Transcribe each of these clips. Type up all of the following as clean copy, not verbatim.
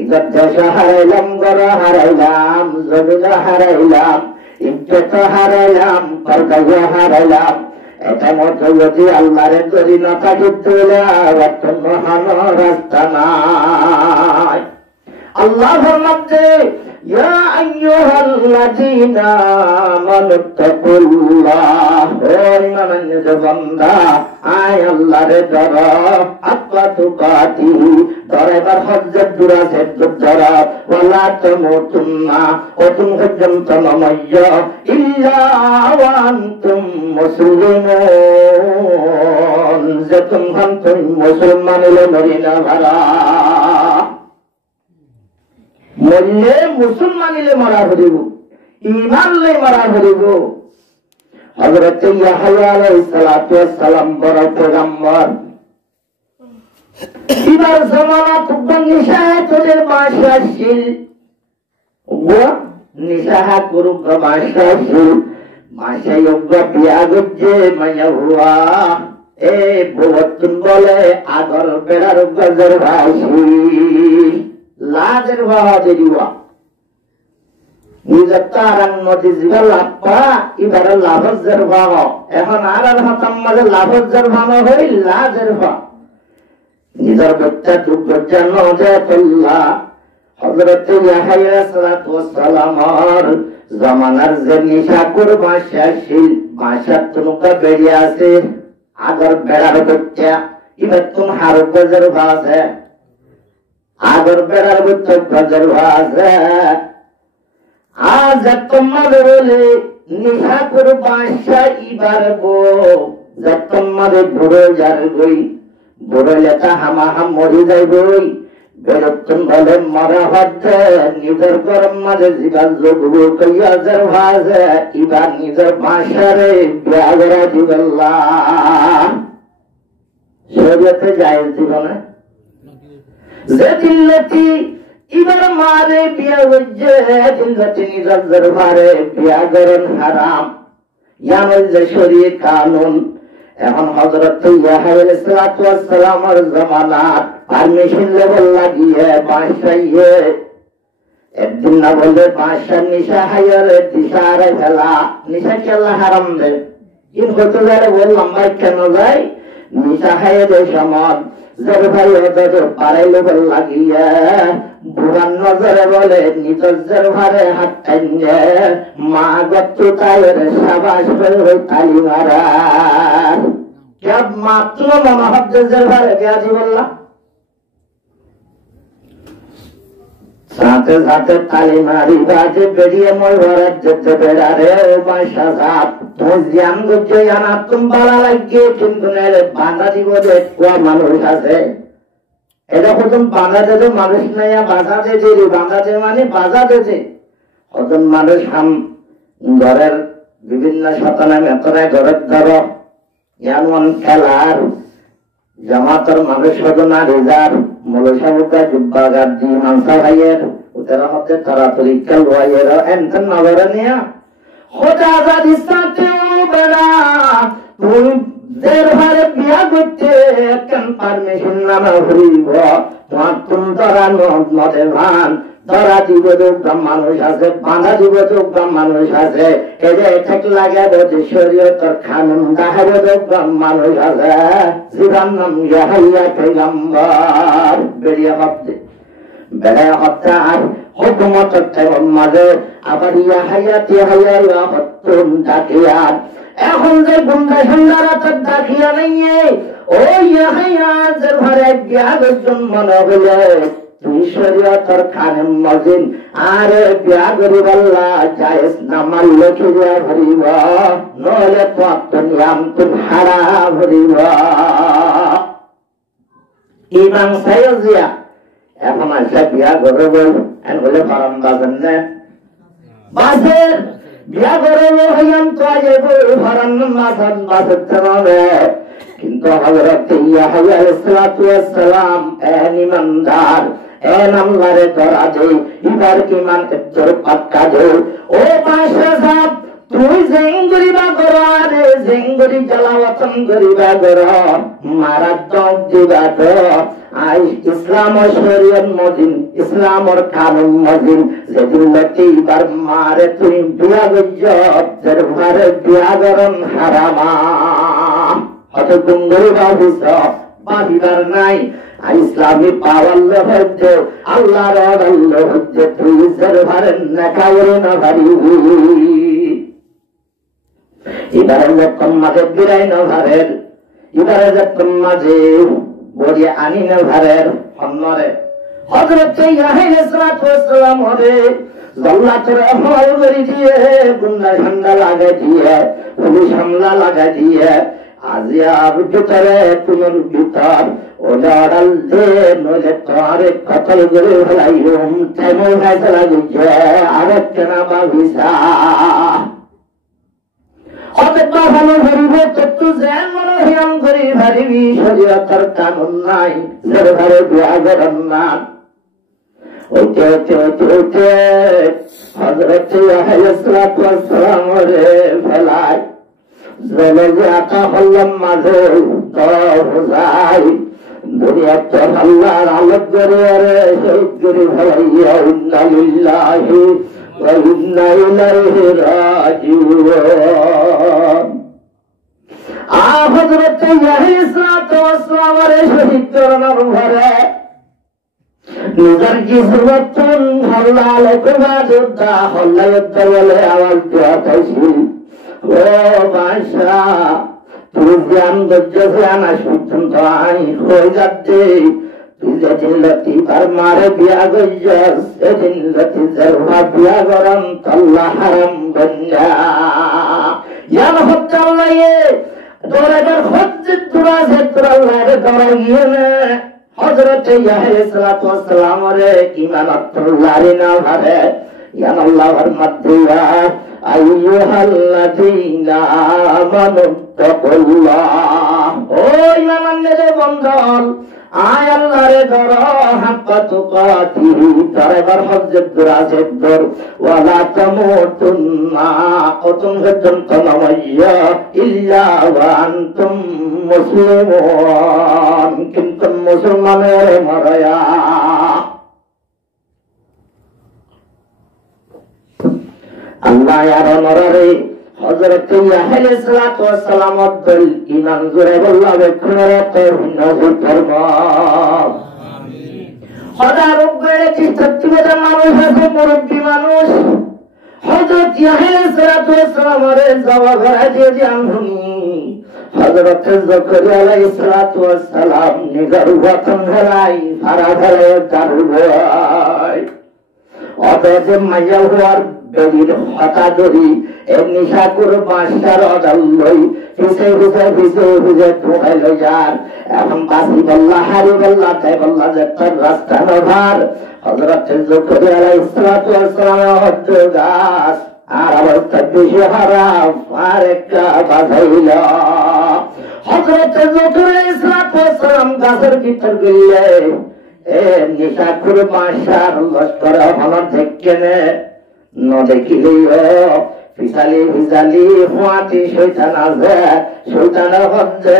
নিজের দেশ হারাইলাম, ঘর হারাইলাম, জমিন হারাইলাম, ইজ্জত হারাইলাম, পরকাজ হারাইলাম। এটা মতো যদি আল্লাহরে যদি না থাকি তুলে মহান রাস্তা নাই। আল্লাহ ফরমাচ্ছে ইয়া আইয়ুহাল্লাযীনা আমানুত্তাকুল্লাহ, ও ঈমানওয়ালা বান্দা আয় আল্লাহরে ধরো, হাক্কা তুকাতিহি, ধরাইবার হজ্জত দুরাছে ধরা, ওয়ালা তামুতুন্না, ও তুমি পর্যন্ত নময় ইল্লা ওয়া আনতুম মুসলিমুন, যে তুমি মুসলমান হলে মরিনা ভাড়া, মরলে মুসলমান হলে মারা হরিব, ঈমান লে মারা হরিব। হযরত ইয়াহইয়া আলাইহিস সালাতু ওয়াস সালাম বড় পয়গম্বর। এবার জামানা খুব নিশাহাতের মাশাশিল, ও নিশাহাত গুরু মাশাশিল, মাশায়ুগ বিয়াগজে মায়া হুয়া, এ ববতুন বলে আগর বেড়ার গজর ভাসি, লাজের বাহাদে দিবা নিজের তারান নদী জিবা লাভা, এবারে লাভজের ভাব, এখন আর হাতাম মাঝে লাভজের ভাব হই লাজের ভাব, নিজের বাচ্চা দুর্গজ্জা নজে তুল্লাহ। হযরত ইয়াহইয়া সালাতু ওয়াস সালামের জামানার যে নিশাকুর মাশাশিল, মাশাত তুনকা বেরিয়ে আছে আগর বেড়ার বাচ্চা, এবার তুম হার গজর ভাসে, আগর বেড়ার বাচ্চা গজর ভাসে। আজ তোমাদের বলে নিশাকুর বাদশা ইবার বো, যে তোমাদের বুড়ো যার গই, বুড়ো লেখা হামাহাম মরি যাই বই, বেরোত্তম বলে মরা হচ্ছে, নিজের গরম মাঝে জীবা যোগবো কইয়া যার ভাজে, ইবার নিজের ভাষারে ব্যাগরা দিবল্লাহ, শরীয়তে জায়েজ জীবনে যে দিল্লতি এবার মারে বিয়া হচ্ছে, দিল্লতি নিজের দরবারে বিয়া করেন হারাম, ইয়ামল যে শরীয়ত কানুন। এখন হযরত ইয়াহইয়া আলাইহিস সালাতু ওয়াস সালামের জামানাত পারমিশন লেভেল লাগিয়ে বাদশাহে একদিন না বলে বাদশাহ নিশা হায়ারে দিশারে ফেলা, নিশা কেলা হারাম দে, কিন্তু কত যারে বললাম ভাই কেন যায় নিশা হায়ারে সমাজ যার ভাই ওদের পাড়াই লেভেল লাগিয়ে বুড়ান নজরে বলে নিজের ভারে হাত টাইনে মা গত্তু তাইয়ের সাবাস হয়ে তালি মারা, কেব মাত্র মনে হদ্দের ভারে বিয়াজি বললাম, সাথে সাথে তালি মারি বাজে বেরিয়ে মই ভরার যেতে বেড়ারে ও বাসা সাপ, তুমি জ্ঞান করছো জানা তুমি বালা লাগিয়ে, কিন্তু নেলে বাঁধা দিব যে কোয়া মানুষ আছে, এটা প্রথম বাঁধা দেবে মানুষ নাই, বাধা দেছে, বাঁধা দে মানে বাধা দেছে, প্রথম মানুষ হাম ঘরের বিভিন্ন শতানা মেতনায় ঘরের ধরো যেমন খেলার জামাতর মানুষ হতো না রেজার মলসামুদ্রা জুব্বাগার দি মানসা ভাইয়ের উত্তর মধ্যে তারা পরীক্ষা লোয়াইয়ের এনতেন নগরে নিয়া খোদা আজাদি সাথে বেড়া তুমি দের ভারে বিয়া করতে কেন পারমিশন নামা হরিব, তোমার তুমি তারা নদে ভান ধরা দিব যোগ্রাম মানুষ আছে, বাঁধা দিব যোগ্রাম মানুষ আছে, এদের ঠেক লাগে বলছে শরীয়তের কানুন দাহারে যোগ্রাম মানুষ আছে, জীবন নাম ইয়াহইয়া পয়গম্বর বেরিয়ে ভাবতে বেড়ায় হত্যা আর হুকুমতের টাইম মাঝে আবার ইয়াহইয়া হত্যুন ডাকিয়ার, এখন যে গুন্ডা সুন্দরা তার ডাকিয়া নেই, ও ইয়াহইয়া যে ঘরে বিয়া জন্ম হলে তুই শরীয়তের কানুন মজিন আর বিয়া করিব আল্লাহ জায়েজ না মানলে কিয়া ভরিব, নলে তো নিয়ম তুমি হারা ভরিব। ইমাম সাইয়্যিয়া এখন আসে বিয়া করে বল এন বলে পারাম বাজেন না বাজে বিয়া করে হইয়াম তো আগে পারাম মাথান বাজতে হবে, কিন্তু হযরত ইয়াহইয়া আলাইহিস সালাতু ওয়াস সালাম এন ইমানদার এন আল্লাহরে ধরা দে, এবার ইমান তোর পাক্কা দে, ও বাদশা সাহেব তুই জেঙ্গুরিবা গর আরে জেঙ্গুরি জ্বালাওয়াতন করিবা গর মারাত্মক দিবা তো আই ইসলাম ও শরীয়ত মজিন ইসলাম ওর কানুন মজিন যেদিন লতিবার মারে তুই বিয়া গজ্জব দরবারে বিয়া গরম হারামা হত গুঙ্গুরিবা বিস বাহিবার নাই ইসলামী পাওয়াল্লে হচ্ছে আল্লাহর আল্লাহ হচ্ছে তুই দরবারে না কাউরে না ভারিবি এবারে যখন মাঝে বিরাই না ভারের এবারে যখন মাঝে বড়িয়ে আনি না ভারের হন্নরে হযরত ইয়াহিয়া সালাতু ওয়াসসালাম হরে জান্নাতের আমল করে দিয়ে গুন্না ঠান্ডা লাগা দিয়ে পুলিশ হামলা লাগা দিয়ে আজিয়ার ভিতরে তোমার ভিতর ওলাড়াল দে নলে তোরে কতল করে ফেলাইম তেমন ফেসলা গুজে আরেক কেনা বাভিসা অতএব ভালো ভরিব তত্ত্ব জ্ঞান মনে হিয়াম করি ভারিবি শরীয়তের কানুন নাই যার ঘরে বিয়া করেন না ওইতে হযরত ইয়াহিয়া সালাতু ওয়াসসালাম রে ফেলাই জলে যে আকা হল্লাম মাঝে তো হুজাই দুনিয়াতে আল্লাহর আলোক করে রে শহীদ করে ফেলাইয়া ইন্না লিল্লাহি ওয়া ইন্না ইলাইহি রাজিউন হযরত ইয়াহিয়া সালাতু ওয়াসসালাম রে শহীদ করার ঘরে নিজের জীবন হল্লাল কুবা যোদ্ধা হল্লা যোদ্ধা বলে আওয়াজ দেওয়া পাইছি ও বাদশা তুই জ্ঞান গজ্জে আনা পর্যন্ত আই হয়ে যাচ্ছে তুই যেদিন লতিফার মারে বিয়া গজ্জাস সেদিন লতিফার বিয়া গরম তল্লা হারাম বন্যা ইয়ান হত্যা আল্লাহে দৌড়াবার হজ্জে তোরা যে তোরা আল্লাহরে দৌড়া গিয়ে না হযরত ইয়াহিয়া সালাতু ওয়াসসালাম রে ঈমান আত্মুল্লাহি না ভাবে ইয়া আল্লাহর মাদুয়া আইয়ুহাল্লাযীনা আমানু তাকুল্লাহ ও ঈমানদারে বন্ধন আয় আল্লাহরে ধর হাক্কা তুকাতিহি তারবার হজ্জে দুরাজে দর ওয়ালা তামুতুন্না কতুম পর্যন্ত নমাইয়া ইল্লা ওয়া আনতুম মুসলিমুন কিন্তু মুসলমানের মারায়া আল্লাহ আর নররে হযরত ইয়াহিয়া সালাতু ওয়াসসালাম দল ঈমান জুরে বললা বেখুনের নজর ধর্ম আমিন হাজার উপরে কি সত্যিকার মানুষ আছে মুরব্বি মানুষ হযরত ইয়াহিয়া সালাতু ওয়াসসালাম রে জবাব করে জানহুনি হযরত যাকারিয়া আলাইহিস সালাতু ওয়াসসালাম নিজের ওয়াতন হলাই ফারা ফেলে দারুই অতএব মাইয়া হওয়ার বেরির হতা ধরি এমনি সাকুর বাঁশার অদাল লই ফিসে ঠোকাইল যার এখন বাসি বল্লা হারি বল্লা তাই বল্লা যে তার রাস্তা নভার হযরত যাকারিয়া আলাইহিস সালাতু ওয়াসসালাম হজ্জ গাছ আর অবস্থা বেশি হারাম আর একটা বাধাইল হযরত যাকারিয়া আলাইহিস সালাতু ওয়াসসালাম গাছের ভিতর গেলে নিশাকুর বাঁশার লস্কর হনর দেখকেনে ন দেখিলেও ফিসালি ফিসালি হুয়াতি শৈতান আছে শৈতানের হচ্ছে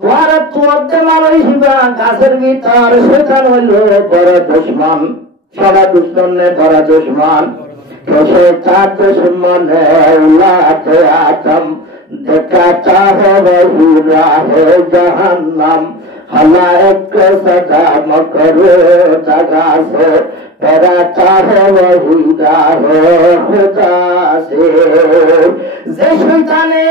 তোমার তোমাদের মানুষ গাছের ভিতর শৈতান হইল বড় দুশ্মন সদা দুশ্মনে বড় দুশ্মন শৈতান দুশ্মনে উল্লাতে আতম দেখাতা হে বহু রাহে জাহান্নাম हलायक सदा मकरो जगा से डराता है वही राहे खुदा से जे शैताने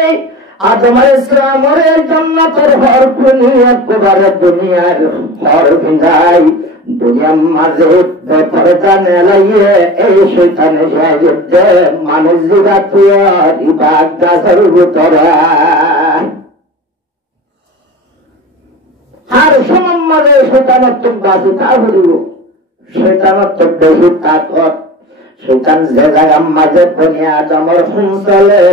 आदम अलैहिस्सलामेर जन्नतेर हर दुनिया कुबार दुनियार हर बिदाई दुनिया माঝে ব্যাপার জানে লাইয়ে এই শয়তানে সাহায্যে মানুষ জীবাতুয়া ইবাদ গাছের ভিতরে আর সমাজে শয়তানাত্মক বাজি তা হইল শয়তানাত্মক বেশি তাকত শয়তান যে জায়গা মাঝে বনি আদমের হুমসালে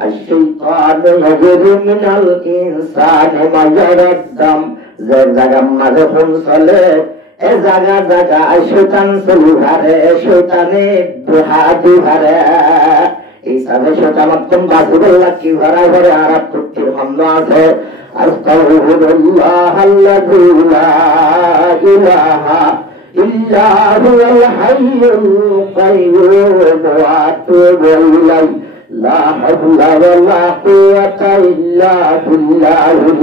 আর শয়তান ইয়াজরি মিনাল ইনসানি মা ইয়ারাদাম যে জায়গা মাঝে হুমসালে এ জায়গা শয়তান চলি ভারে শয়তানে দুহা দি ভারে এই সাবেশে তামাক্কুম বাসুল্লাহ কি ভরা ভরে আরাপ তৃপ্তির গন্ধ আছে। আস্তাগফিরুল্লাহ আল্লাযী লা ইলাহা ইল্লা হুয়াল হাইয়ুল কাইয়্যুম ওয়া আতুবু ইলাইহি লা হাওলা ওয়ালা কুওয়াতা ইল্লা বিল্লাহিল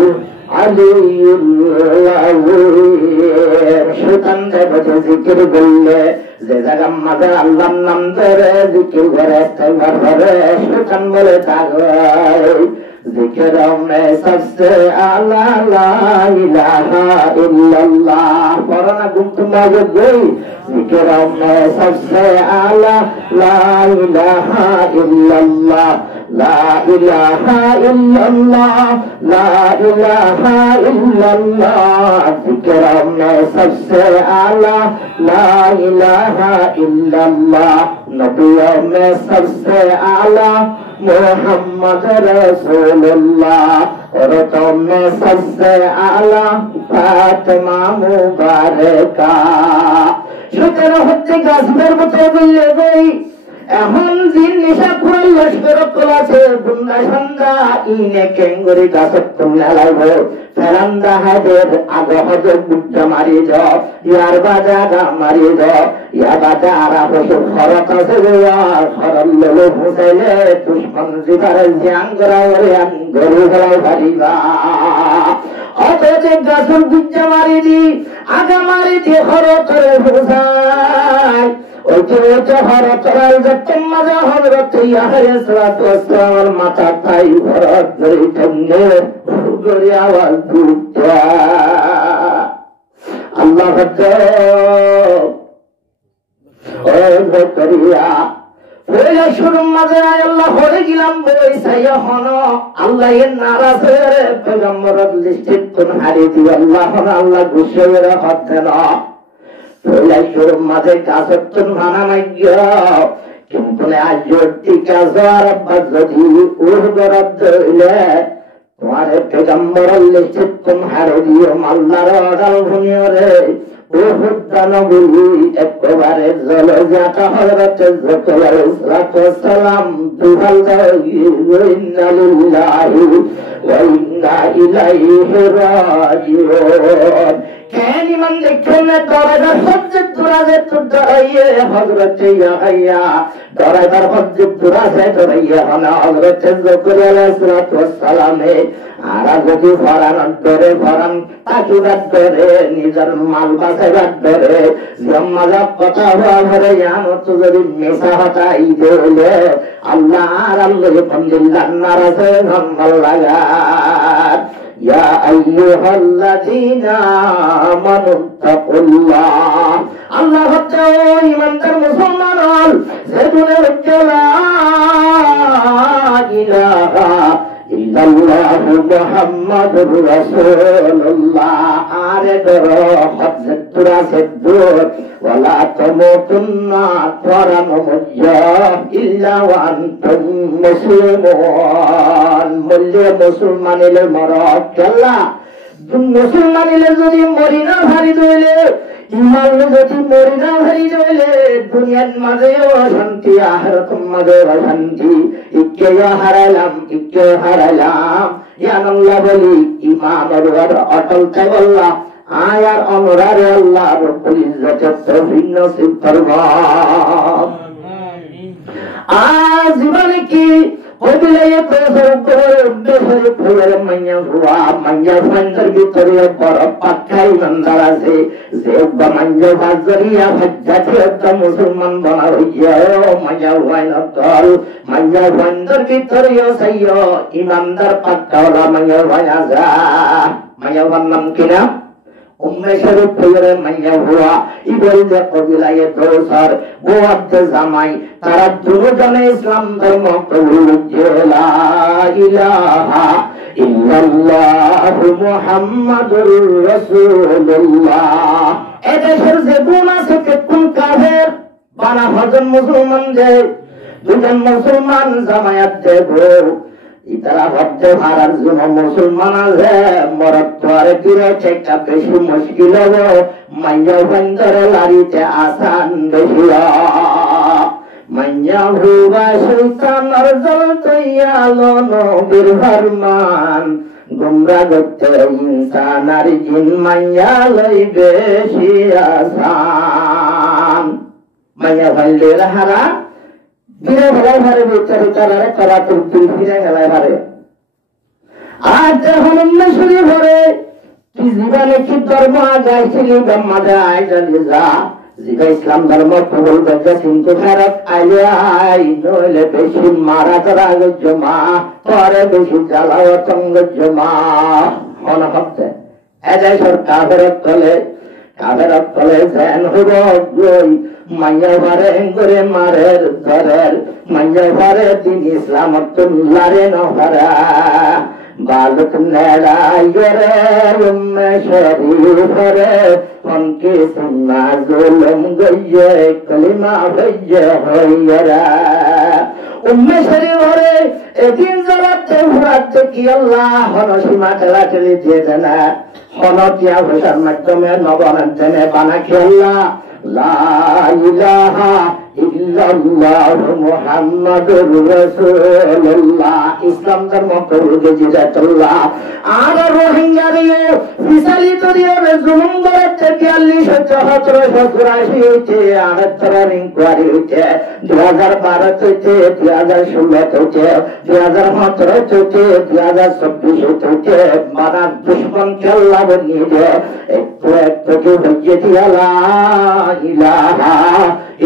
আলিয়্যিল আযীম। শয়তান দেবতা জিকির বললে যে জায়গা মাঝে আল্লাহর নাম ধরে জিকির করে ইস্তেগফার করে, শয়তান বলে তাগয় जिक्र में सबसे आला ला इलाहा इल्लल्लाह। पढ़ना गुमतुमा जो गई जिक्र में सबसे आला ला इलाहा इल्लल्लाह ला इलाहा इल्लल्लाह ला इलाहा इल्लल्लाह। जिक्र में सबसे आला ला इलाहा इल्लल्लाह। नबियों में सबसे आला मोहम्मद रसूलुल्लाह। और तुमने सबसे आला फातिमा मुबारका। শুক্র হচ্ছে গাছদের মতো বললে গই এখন দিন নিশা খুঁড়াল লস্কর কলাছে বুন্দা সন্ধ্যা ইনে কেঙ্গুরি গাছত তুমলা লাগবো ফেরান্দা হাদের আগ্রহদ বুদ্ধ মারি যাও ইয়ার বাজা গা মারি যাও ইয়া বাজা আরা পশু খরত আছে খরল লোলো হুসাইলে দুশ্মন জিবারে জ্যাং করা ওরে গরু গলায় ভারিবা অথচ গাছর বুদ্ধ মারি দি আগা মারি দি খরত হুসাই মাথা তাই ভরত আওয়াজ আল্লাহ শুরু মাঝে আল্লাহ হরে গেলাম বই সাইয়া হন আল্লাহ এর নারাজে পেগম্বরত লিস্টিত কোন হারি দি আল্লাহ হন আল্লাহ গুসে হত দেন শুরু মাঝে গাছর মানা মাইয় কিন্তু আজ টিকা যার যদি উর্বরত হইলে তোমার পেগম্বর লিস্টিত কোন হারি দিও আল্লাহর অর্ডার ভূমিরে একেবারে জল যাতা হযরত যাকারিয়া আলাইহিস সালাম দুহাল ইন্না লিল্লাহি ওয়া ইন্না ইলাইহি রাজিউন। কেন ইমান দেখেন দরজার হজ্জত দুরাজে তো দরাইয়ে হযরত ইয়াহইয়া দরজার হজ্জত দুরাজে দরাইয়ে হনা হযরত যাকারিয়া আলাইহিস সালামে আরা যদি ফরান ধরে ফরান তাকুরাত ধরে নিজের মাল বাঁচাইবার ধরে জম্মাজা কথা হওয়া ধরে ইয়ামত যদি মেসা হতাই দিলে আল্লাহ আর আল্লাহ আলহামদুলিল্লাহ নারাজে ভাল লাগা। ইয়া আইয়ুহাল্লাযীনা আমানু তাকুল্লাহ। আল্লাহ হচ্ছে ঈমানদার মুসলমান হল যে বলে লা ইলাহা ইল্লাল্লাহু মুহাম্মাদুর রাসূলুল্লাহ। আরে ধরো হজ্জত দুরাসে দূর ওয়ালা তামুতুন্না ওয়ারামুজ্জা ইল্লা ওয়া আনতুম মুসলিমুন। বললে মুসলমানিলে মরদ কেল্লা মুসলমানিলে যদি মরি না ভারি দইলে ইমান যদি মরি না ভারি দইলে দুনিয়ার মাঝেও অশান্তি আখিরাতের মাঝেও অশান্তি। ইকেও হারাইলাম ইয়ানাল্লাহ বলি ইমানের উপর অটল থাকল্লাহ আয়ার অনুরারে আল্লাহ রব্বুল ইজ্জতের তৌফিক নসিব করবা। আজ জীবনে কি কবিলে প্রসর করে উদ্দেশ্য ফুলের মাইয়া হুয়া মাইয়া ফান্ডার ভিতরে বড় পাক্কাই মন্দার আছে যে মাইয়া বাজারিয়া হজ্জাতে একটা মুসলমান বনা হইয়া মাইয়া ওয়াইনা দল মাইয়া ফান্ডার ভিতরে সাইয়া ইমানদার পাক্কাওয়ালা মাইয়া ওয়াইনা যা মাইয়া নাম কিনা উম্মে শরীফ ফুলের মাইয়া হুয়া ইবল যে কবিলায়ে দোসর গোয়াত জামাই তারা দুজনে ইসলাম ধর্ম কবুল করে লা ইলাহা ইল্লাল্লাহু মুহাম্মাদুর রাসূলুল্লাহ। এদেশের যে গুণ আছে কোন কাফের বানা হজন মুসলমান যে দুজন মুসলমান জামায়াত দেব ইতারা ভাবতে ভাড়ার জন্য মুসলমান আছে মরদ তোয়ারে ফিরে চেকটা বেশি মুশকিল হবো মাইয়া বন্দরে লারিতে আসান বেশি মাইয়া হুবা শৈতানের জল তৈয়ালো নবীর ফরমান গুমরা করতে ইনসান আর জিন মাইয়া লই বেশি আসান মাইয়া ভাইলে হারা ফিরে ভেলাই ভারে বিচার বিচারে করা তুই ফিরে গেলাই ভারে আর যখন অন্বেষণী ভরে তুই জীবনে কি ধর্ম গাইছিলি ব্রহ্মাদে আয় জানি যা জিবা ইসলাম ধর্ম কবুল করতে কিন্তু ফেরত আইলে আই নইলে বেশি মারা তারা জমা পরে বেশি জ্বালাও তঙ্গ জমা মনে হচ্ছে এদের সরকার ফেরত তলে জ্ঞান হব গই মাইয়া ভারে করে মারের ধরের মাইয়া ভারে দিন ইসলাম তুল্লারে নহরা বালক নেড়াইরে শরীফরে উনকে সুন্না জুলম গইয়ে কলিমা ভইয়ে হইরা শরীফরে এদিন জগতে ঘুরাচ্ছে কি আল্লাহ হন সীমা ঠেলা ঠেলি দিয়েছে না হনতিয়া ভাষার মাধ্যমে নবনের জেনে বানাকি আল্লাহ লা ইলাহা ইল্লাল্লাহু মুহাম্মাদুর রাসূলুল্লাহ ইসলাম ধর্ম কবুলকে জিজাতুল্লাহ আর রোহিঙ্গা দিয়ে বিশালিত দিয়ে জুলুম করতে 4284 হইতে আর তরার ইনকোয়ারি হইতে 2012 হইতে 2016 হইতে 2017 হইতে 2024 হইতে মানা দুশমন আল্লাহ বনিয়ে দে একটু একটু হইতে দিয়া লা ইলাহা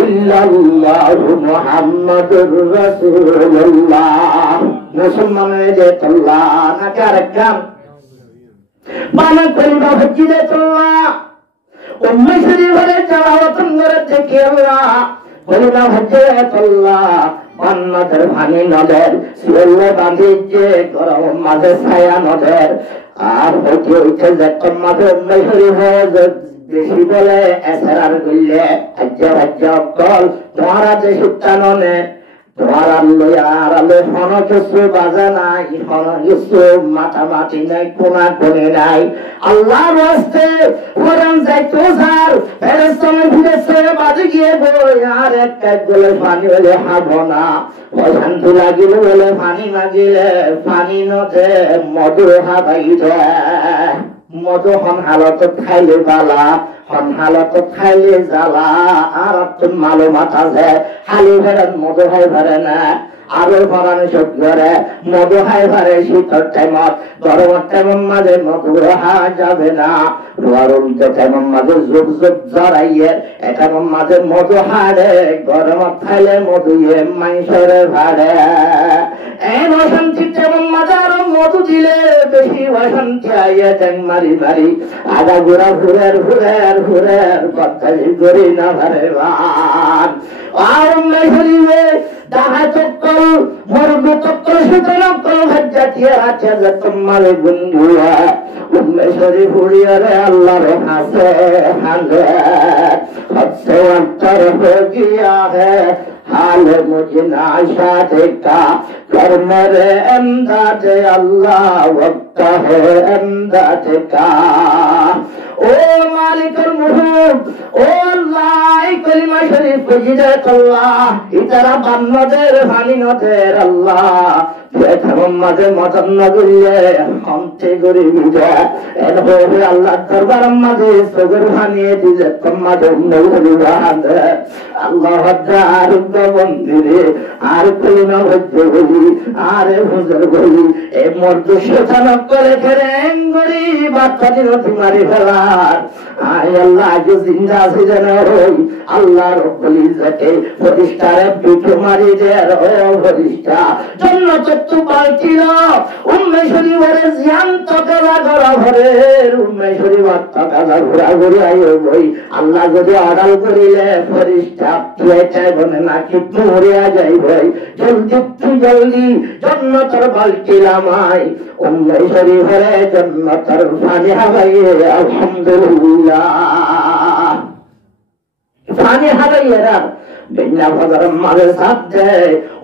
ইল্লাল্লাহু মুহাম্মাদুর রাসূলুল্লাহ মুসলমানের যে আল্লাহ না কারকাম বানা কলিমা ভজিলে আল্লাহ উম্মে শরীফের জালাওয়াতুন করে থেকে আল্লাহ কলিমা ভজিলে আল্লাহ মান্নাতের ভানি নদের সিলে বাঁধিয়ে গরম মাঝে ছায়া নদের আর হইতে উঠে যে মাঝে উম্মে শরীফের বেশি বলে এসরার গইলে আজ্জা কল তোমার যে সুত্তাননে তোমার আল্লাহ আর আল্লাহ হন কিছু বাজা নাই হন কিছু মাথামাটি নাই কোনা কোনে নাই আল্লাহ রাস্তে কোরআন যাইতো স্যার ফেরেশতানে ফিরেছে বাজে গিয়ে বই আর এক কাজ বলে পানি হলে হাবো না অশান্তি লাগিল বলে পানি মাগিলে পানি নদে মধু হাবাইছে মধু হন হালত খাইলে বালা হন হালত খাইলে জ্বালা আর তুমি মালো মাথা যায় হালি ভেড়ান মধু হাই ভরে না আরো ভরানো সব ঘরে মধু হাই ভরে শীতর টাইমত গরমের টাইমের মাঝে মধু হা যাবে না রোয়ার উল্টে টাইমের মাঝে যুগ যুগ জড়াইয়ে এটার মাঝে মধু হারে গরমত খাইলে মধু মাইসরে ভাড়ে এই অশান্তি তেমন মাঝে আরো মধু দিলে বেশি অশান্তি আইয়ে ট্যাং মারি মারি আগা ঘুরা ঘুরের বদলি করি না ভারে ভান আর শরীরে দাহা চক্কর মরব চক্কর সুতরাং কল ভাজ্জাতিয়ে আছে যে তোমার বন্ধুয়া উম্মে শরীফ উড়িয়ারে আল্লাহর হাসে হালে হচ্ছে অন্তর হয়ে গিয়া হে हाल मुझे नाशा देखा कर मेरे इमदाद अल्लाह वक्त है इमदाद का ओ मालिकुल मुल्क ओ अल्लाह कलिमा शरीफ को हिदायत अल्लाह इतरा बन्नदेर हानि नदेर अल्लाह মাঝে মতন নগরিয়ে হমতে গরি বিজা এর হবে আল্লাহ দরবার মাঝে সগর ভানিয়ে দিলে তোমাদের নগরি বাহাদে আল্লাহ আর মন্দিরে আর কলিমা হচ্ছে বলি আরে হুজুর বলি এই মর্দ শোচনা করে ফেরে গরি বাচ্চা দিন মারি ফেলার আয় আল্লাহ আজ জিন্দা আছে যেন হই আল্লাহ রব্বুল ইজ্জতে প্রতিষ্ঠারে পিঠে মারি দেয় ও প্রতিষ্ঠা জন্য চত্তু পালছিল উম্মে শরীফের জ্যান্ত কালা গড়া ভরের উম্মে শরীফের কালা ঘোরা ঘুরে আইও বই আল্লাহ যদি আড়াল করিলে প্রতিষ্ঠা তুইটাই বনে নাকি মরিয়া যাই ভাই জলদি জন্নতর বালছিলাম আই উম্মে শরীফের জন্নতর পানি হাওয়াইয়ে আলহামদুলিল্লাহ পানি হাওয়াইয়েরা বিনা ফজর মাঝে সাথে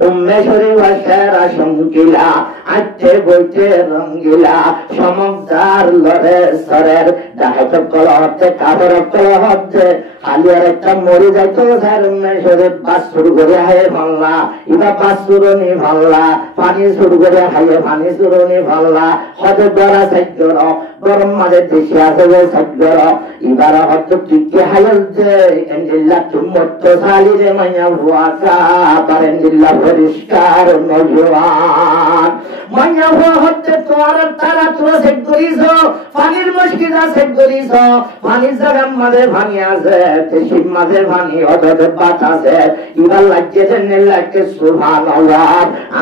উম্মেশ্বরী ওয়াশেরা শঙ্কিলা আচ্ছে বইতে রঙ্গিলা সমুদ্র লড়ে সরের ডাহাত কল হচ্ছে কাপড় কল হচ্ছে আলিয়ার একটা মরি যাইতো স্যার উম্মেশ্বরী বাস শুরু করে হায়ে ভাল্লা ইবা বাস শুরুনি ভাল্লা পানি শুরু করে হাইয়ে পানি শুরুনি ভাল্লা হতে দ্বারা সাইকর গরম মাঝে দেশে আছে যে সাইকর এবার হয়তো টিকে হাইল যে এন্ডিল্লা চুম্বত্ত সালি রে মাইয়া ভুয়াকা পারেন্ডিল্লা পরিষ্কার নজওয়ান মাইয়া ভুয়া হচ্ছে তোমার তারা তোরা সেট করিস পানির মুশকিলা সেট করিস পানির জায়গার মাঝে ভাঙি আছে দেশির মাঝে ভাঙি অদতে বাতাসে এবার লাগছে যে লাগছে সুবহানাল্লাহ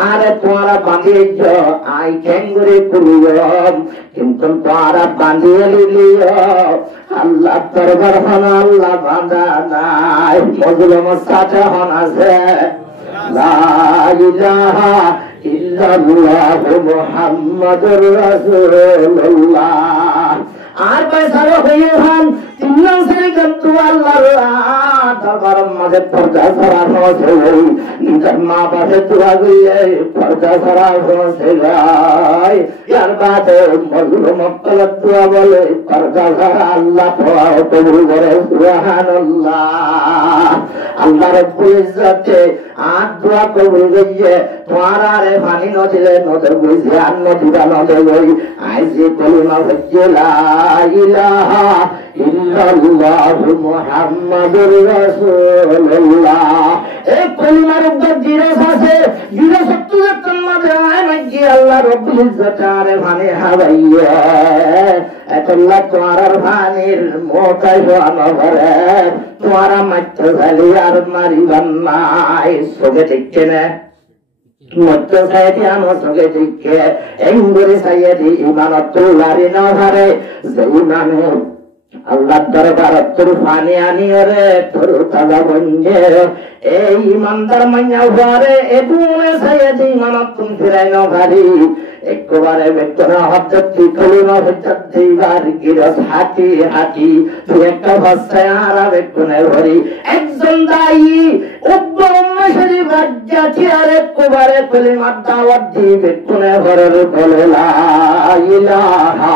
আরে তোরা বাঁধিয়েছ আই খেঙ্গুরি পুলিয়ম কিন্তু তোরা বাঁধিয়ে লিলিও আল্লাহ দরবার হন আল্লাহ বাঁধা নাই মজলুমের সাথে হন আছে লা ইলাহা ইল্লাল্লাহ মুহাম্মাদুর রাসূলুল্লাহ আর পয়সার হয়ে হন তিনজন শ্রেণী কিন্তু আল্লাহর দরবার মাঝে পর্দা ছাড়া হচ্ছে নিজের মা বাপের দোয়া গিয়ে পর্দা ছাড়া হচ্ছে গায় ইয়ার বাদে মজলুম মক্তলত দোয়া বলে পর্দা ছাড়া আল্লাহ কবুল করে সুবহানাল্লাহ আল্লাহ রব্বুল ইজ্জতে আর দোয়া কবুল গইয়ে তোমারা রে পানি নদিলে নদে বুঝি আর নদিবা নদে গই আইজি কলিমা হচ্ছে লা ইলাহা ইল্লাল্লাহু মুহাম্মাদুর রাসূলুল্লাহ এই কলিমার উপর জিরস আছে জিরস সত্যের মাঝে নাকি আল্লাহ রব্বুল ইজ্জত আরে পানি হাওয়াইয়া এতলা তোমার পানির মোটাই হওয়া ভরে তোমারা মাত্র খালি আর মারিবান নাই সোগে দেখছে না মধ্য সাইডে আমার সঙ্গে দেখে এঙ্গুরি সাইডে ইমানতুল্লাহি না হারে যে ইমানে আল্লাহ দরবার তোর পানি আনিও রে তোর তাজা বঞ্জে এই ইমানদার মাইয়া ঘরে এগুনে সাইডে ইমানতুন ফিরাই না ভারি একবারে বেতনা হচ্ছে কলিমা হচ্ছে দিবার গিরস হাতি হাতি তুই একটা ভাষায় আরাবে কোনে ভরি একজন দায়ী উম্মে শরীফ জাতি আর একবারে কলিমা দাওয়াত দিবে কোনে ভরে বলে লা ইলাহা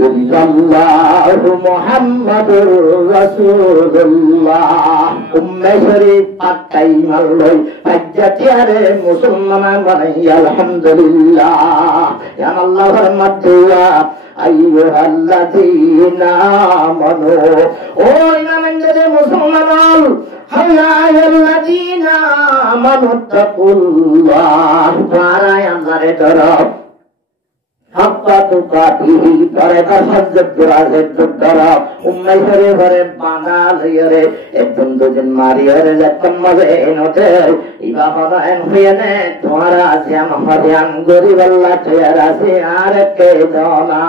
ইল্লাল্লাহু মুহাম্মাদুর রাসূলুল্লাহ উম্মে শরীফ পাক্কাই মালই জাতি আর মুসলমান বানাই আলহামদুলিল্লাহ ইয়া আল্লাহর মাতিয়া আইয়ুহাল্লাযীনা আমানু ও ইমানদার মুসলমান হাল্লাযাল্লাযীনা আমানু তাকুল্লাহ তারায় আল্লাহর তরফ হাক্কা তুকাতিহি পরেকা সজ্জত রাজের দ্বারা উম্মে শরীফের বাঙাল হইরে একদম দুজন মারিয়রে যখন মাঝে এনতে ইবা হদায়ন হইনে তোমারা আসিয়াম হদিয়ান গরিব আল্লাহ তৈয়ার আসি আর কে জনা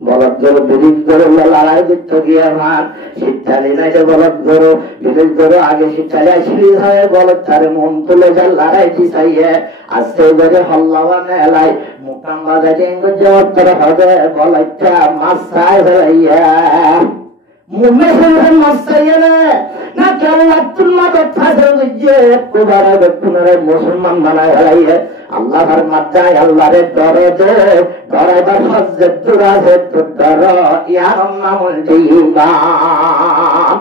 বলদ গরু বিরিজ গরু লড়াই দিত গিয়ে আমার শীতকালী নাই যে বলদ গরু বিরিজ গরু আগে শীতকালে সিরিজ হয়ে বলদ তারে মন তুলে যা লড়াই দিছাইয়ে আজকে গজে হল্লাওয়া নেলাই মুকাম বাজা ডেঙ্গু জোর হবে বলাইটা মাছ চাই হইয়া মুমে হইয়া মাছ চাইয়ে না কেন তুল মাথা থাকবে যে কুবারে বেকুনারে মুসলমান বানায় হইয়া আল্লাহর মাথায় আল্লাহরে দরজে দরবার হজ্জত তুরাজে তুদর ইয়ার নামুল দিবান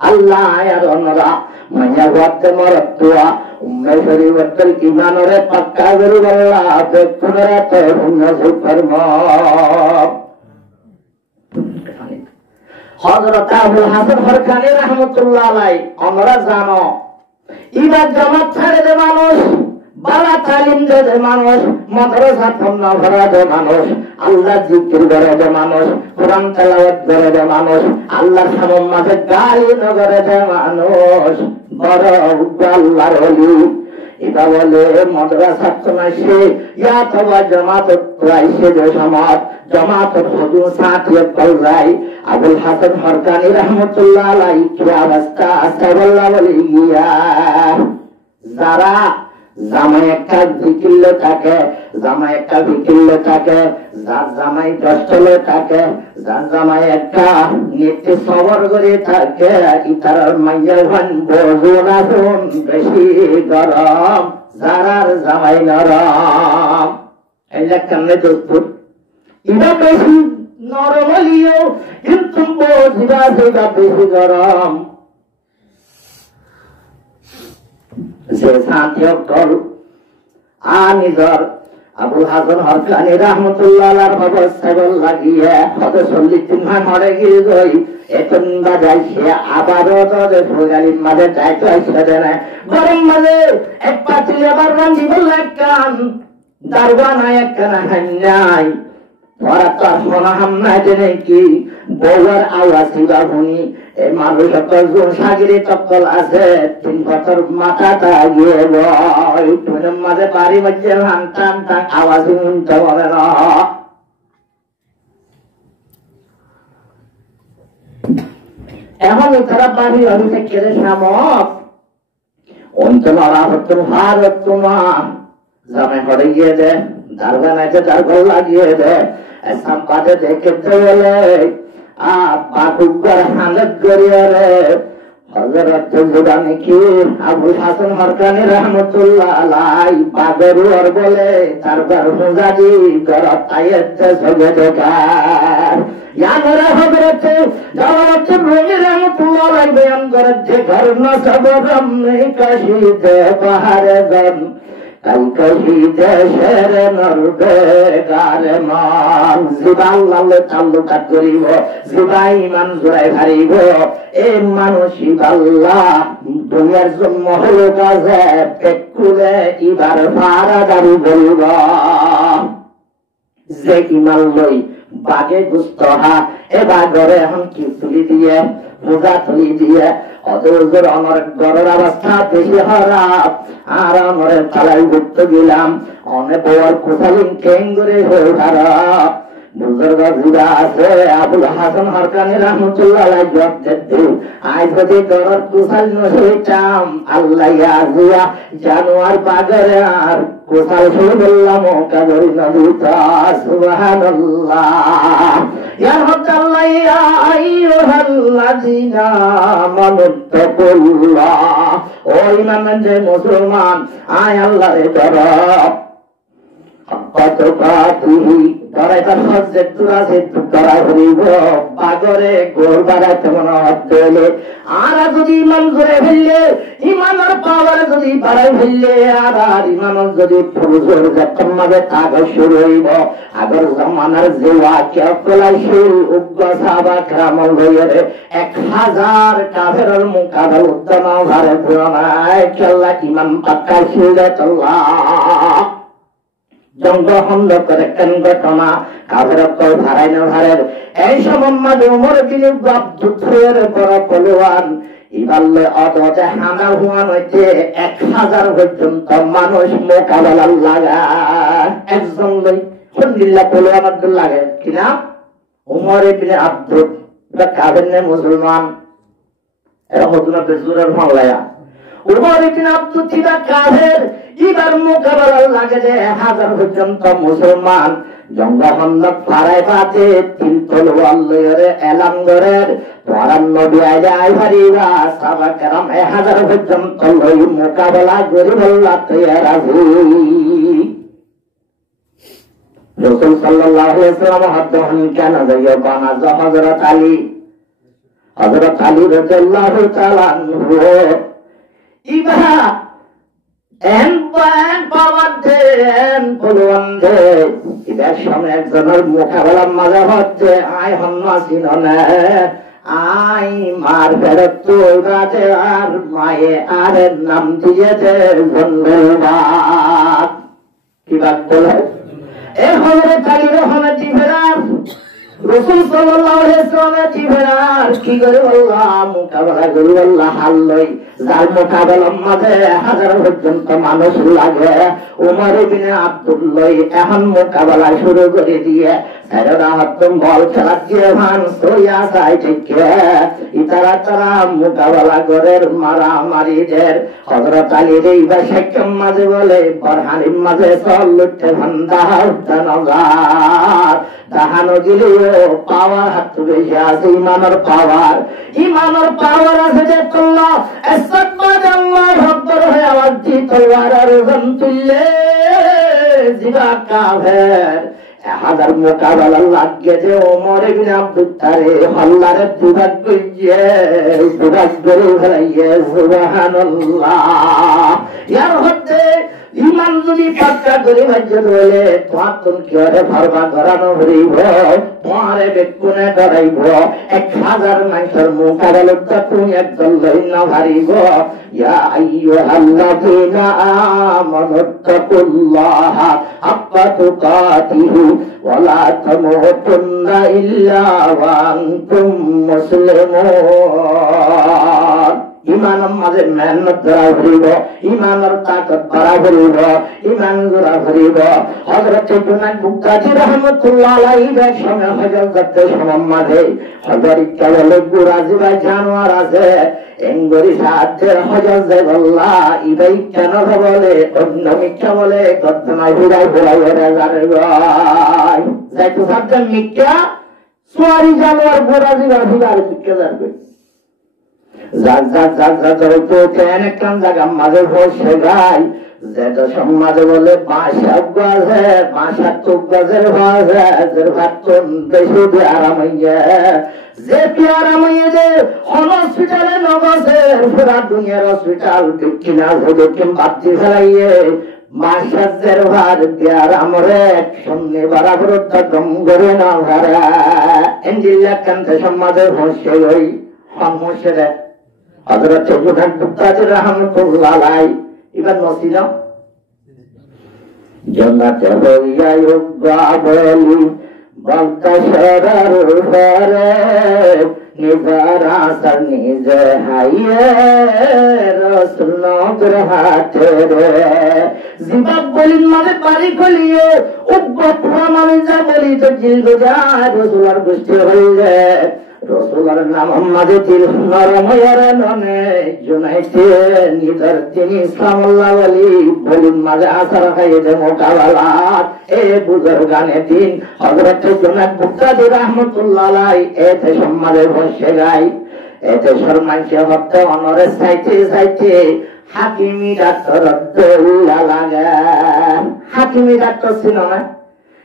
আল্লাহ ইয়ার অনরা মাইয়া ওয়াতে মরতুয়া উম্মে শরীফের ইমানরে পাক্কা করি আল্লাহ বেকুনারে তে হুন্নসু ফরমা হযরত আবুল হাসান ফরকানি রাহমাতুল্লাহ আলাইহি আমরা জানো ইবা জামাত ছাড়ে যে মানুষ বালা তালিম দে মানুষ মাদ্রাসা পড়না ভরা দে মানুষ আল্লাহ জিকির করে দে মানুষ কোরআন তেলাওয়াত করে দে মানুষ আল্লাহর সামনে মাঝে গালি নগরে দে মানুষ বড় আল্লাহর ওলি এটা বলে মাদ্রাসা কোনাশে ইয়া তওয়া জামাত রাইসে যে সমাজ জামাত হুজুর সাথে কলরাই আবুল হাসান ফরকানি রাহমাতুল্লাহ আলাইহি কি অবস্থা আস্তাগফিরুল্লাহ বলিয়া যারা জামাই একটা বিকিল্লে থাকে, জামাই একটা বিকিল্লে থাকে, যার জামাই দশতলে থাকে, যার জামাই একটা নেটে সবর করে থাকে, ইতার মাইয়া ভান বজুনা শুন বেশি গরম, যারার জামাই নরম। এই যে কেমনে দোস্তুর ইটা বেশি নরম হলিও কিন্তু বজিবা সেটা বেশি গরম। যে শান্তি কর নিজর আবুল হাসান হরকানি রহমতুল্লাহ অবস্থা লাগিয়ে কত 40 দিন হরে গিয়ে গই এখন বাজাইছে আবারও তোদের ফুগালির মাঝে চাইতে আসছে না গরম মাঝে এক পাতি আবার রান্দি বলল কান দারবানা একখানা হান্নাই ওরা তো আর শোনা হামনাই জেনে কি বউয়ার আওয়াজ দিবা শুনি এই মানুষ সাগরে তকল আছে 3 বছর মাথাটা গিয়ে মাঝে বাড়ি মধ্যে টান টান আওয়াজ শুনতে পারে না। এখন তারা বাড়ি অভিষেক কেড়ে শামক অন্তরা হতো ভারত তোমার জামে হরে গিয়ে দে দারগান আছে তার ঘর লাগিয়ে দে সম্পাদে দেখে বলে বাকুবার হালত করিয়া রে হযরত জুদানি কি আবুল হাসান হরকানি রহমতুল্লাহ আলাই বাগরুর বলে তারপর হুজাদি গরত আয়াত সবে দেখার ইয়ারা হযরত জালালত রুমি রহমতুল্লাহ আলাই বয়ান করেছে ঘর না সবরম নেই কাশিতে পাহাড়ে গন কালকশিতে শেরে নরবে গারে মান জিবাল্লাহ তাল্লুকাত করিব জিবা ইমান জুড়াই হারিব এই মানসিক আল্লাহ দুনিয়ার জন্ম হলো কাজে পেকুলে ইবার ফারা দাবি বলিব যে ইমান লই বাগে গুস্ত হা এ বাগরে এখন কি তুলি দিয়ে পূজা তুলি দিয়ে অদূর আমার গড়ের অবস্থা বেশি খারাপ আর আমার তালাই ঘুরতে গেলাম অনেক বড় কোথালিন কেঙ্গুরে হয়ে খারাপ বুজুর্গ বুড়া আছে আবুল হাসান হরকানি রহমতুল্লাহ আলাইহি জবাব দিতে আই যদি গড়ের কোথাল নসইতাম আল্লাহ ইয়াজিয়া জানোয়ার বাগরে আর কোথাল শুনে বললাম কাগরি নবীতা সুবহানাল্লাহ ইয়া রাব্বাল্লাহ ইয়া আইয়ুহাল্লাযিনা আমানুত্তাকুল্লাহ ও ইমানদার যে মুসলমান আয় আল্লাহরে ডরো কত পাতিহি ডরাইবার সহ্যে তুরাসে ডরা হইব বাগরে গোর বাড়াইতে মনে হলে আর যদি ইমান করে ফেললে ইমানের পাওয়ার যদি বাড়াই ফেললে আর ইমানের যদি ফুজোর যখন মাঝে কাগজ শুরু হইব আগর জমানার যে ওয়াকিয়া কলাইছিল উগ্র সাহাবা কেরামল হইরে 1000 কাফেরের মোকাবেলা উদ্যম ভারে পুরানায় আল্লাহ ইমান পাক্কা ছিল আল্লাহ জঙ্গ হন্দ করে কেন ঘটনা কাফের কল ভাড়াই না ভাড়ের এই সম্মাদ উমর বিন আব্দুর বড় পলোয়ান ইবাল্লে অদতে হানা হুয়ান হইতে 1000 পর্যন্ত মানুষ মোকাবেলা লাগা একজন লই আলহামদুলিল্লাহ পলোয়ান আব্দুল লাগে কিনা উমর বিন আব্দুর কাফের নে মুসলমান এরা হতুনা বেজুরের মামলায়া উমর বিন আব্দুর ছিলা কাফের ইবার মোকাবেলা লাগে যে 1000 পর্যন্ত মুসলমান জঙ্গল ফারাই পাতে 3 তলোয়ার লইরে এলাম গরের পরান নবী আয় ভারিবা সাহাবা کرام 1000 পর্যন্ত লই মোকাবেলা করে আল্লাহ তৈয়ার আছে রাসূল সাল্লাল্লাহু আলাইহি ওয়াসাল্লাম হাদহন কেন যাইয়া বানা হযরত আলী রাদিয়াল্লাহু তাআলা আনহু ইবা এন পাওয়ার দেন পলোয়ান দে এদের সামনে একজনের মোকাবেলা মাজা হচ্ছে আয় হন্নাসিন আই মার ফেরত তোরাতে আর মায়ে আর নাম দিয়েছে ধন্যবাদ কি বাদ বলে এ হজরত আলী রহমান জিফেরার রাসূল সাল্লাল্লাহু আলাইহি ওয়াসাল্লামের জিবরাইল কি করে আল্লাহ মোকাবেলা করি আল্লাহ হাল্লই যার মোকাবেলার মাঝে হাজার পর্যন্ত মানুষ লাগে ওমর ইবনে আব্দুল্লাহ এখন মোকাবেলা শুরু করে দিয়ে সারা হাত বল খেলা দিয়ে ভান সোয়া যায় ঠিক ইতারা তারা মোকাবেলা করে মারামারিদের হযরত আলীর এই বাসাকের মাঝে বলে বরহানির মাঝে চল উঠে ভান্ডা উঠানজার দাহানো দিলেও পাওয়ার হাত বেশি আছে ইমানের পাওয়ার আছে যে তোল্লা এসবাদ আল্লাহ আকবার হয়ে আওয়াজ দিয়ে তলোয়ার আর ওজন তুললে জিবা কাফের হাজার মোকাবেলা লাগে যে ওমর ইবনে আব্দুল্লাহ হল্লারে দুভাগ করে ফেলাইয়ে সুবহানাল্লাহ ইয়ার হতে ইমান যদি পাক্কা করে ভাজ্য হলে তোমার তুমি কি করে ভারবা করানো হইব তোমারে বেকুনে ডরাইব 1000 মানুষের মোকাবেলা তুমি একদল লইন ভারিব ইয়া আইয়ুহাল্লাযীনা আমানু তাকুল্লাহা হাক্কা তুকাতিহি ওয়া লা তামুতুন্না ইল্লা ওয়া আনতুম মুসলিমুন ইমানের মাঝে মেহনত করা ভরিব ইমানের তাকত করা ভরিব ইমান জোড়া ভরিব হযরত জুনাইদ বুগদাদি রাহমাতুল্লাহ আলাইহি এর সঙ্গে হযরত সমান মাঝে হযরত কালে গুরাজি ভাই জানোয়ার আছে এঙ্গরি সাথে হযরত আল্লাহ ইবাই কেন বলে অন্য মিথ্যা বলে গদ্দনায় হুরাই হুরাই জানে ভাই যাই তো সাবধান মিথ্যা সোয়ারি জানোয়ার গুরাজি ভাই হুরাই মিথ্যা জানবে মাঝে বসে গাই যেটা সমাজে বলে বাসা গাছে বাসা তো গাছের বেশি আরাম যে আরাম যে হসপিটালে নগছের পুরা দুনিয়ার হসপিটাল কিনা দক্ষিণ বাতি ফেলাইয়ে মাসাজের ভার দেয়ার আমরে সঙ্গে বরাবর গম করে না ভাড়া এন্ডিল্লা কান্তে সমাজে বসে ওই সমস্যা হযরত জুনাইদ বুগদাদি রাহমাতুল্লাহ আলাইহি ইবার নসিল জান্নাতে হইয়া ইউবাবলি বাগদাশারার উপরে নিজারা সনিজে হাইয়ে রাসূল নগর হাতে রে জিবাব বলিন মানে বাড়ি কলিয়ে উব্বপুরা মানে যা বলি তো জিল যায় রাসূলের গোষ্ঠী হইলে রসুলার নাম আমাদের দিল নরময়ার ননে জুনাইতে নিদার তিনি ইসলামুল্লাহ আলী বলুন মাঝে আসার খাইয়ে মোকাবেলাত এ বুজুর্গানে দিন হযরত জুনাইদ বুগদাদি রাহমাতুল্লাহ আলাইহি এতে সম্মানে বসে গাই এতে শর্মাইছে হতে অনরে চাইতে হাকিমি ডাক্তার দৌলা লাগা হাকিমি ডাক্তার ছিল না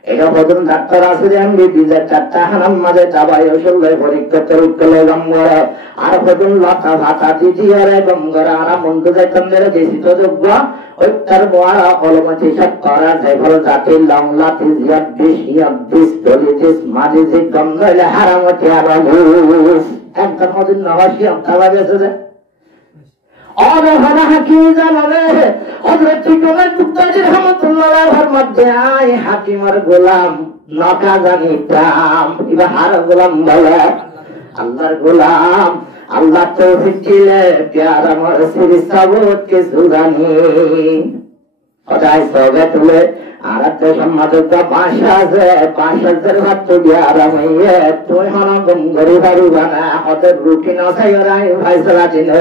এটা প্রথম ডাক্তার আছে যে আমি বিজয় 4টা হানাম মাঝে চাবাই ওষুধ পরীক্ষা উৎকলে গঙ্গরা আর প্রথম লতা ভাতা দিদি আর গঙ্গরা আর মন্দ যাইতাম বেশি তো যোগ্য ওই তার বড়া অলমতি সব করা যায় ভালো জাতির লংলাতি জিয়াদিস দলিতিস মাদিসি গঙ্গলে হারামতি আর একদম মদিন নবাসী আমতাবা গেছে যে और हमारा हकीम जाने हजरत जुनाइद बुगदादी रहमतुल्लाह अलैहि मध्य आए हाकिम और गुलाम नौका जानी दाम इबा हार गुलाम बोले अल्लाहर गुलाम अल्लाह तौफीक दिले प्यारा मोर सिरी सबूत के सुदानी खुदाई सोगे तुले आरते सम्मादित भाषा से भात प्यारा मैये तुई हना गंगरी बारू बना होते रूटी न सयराई फैसला दिने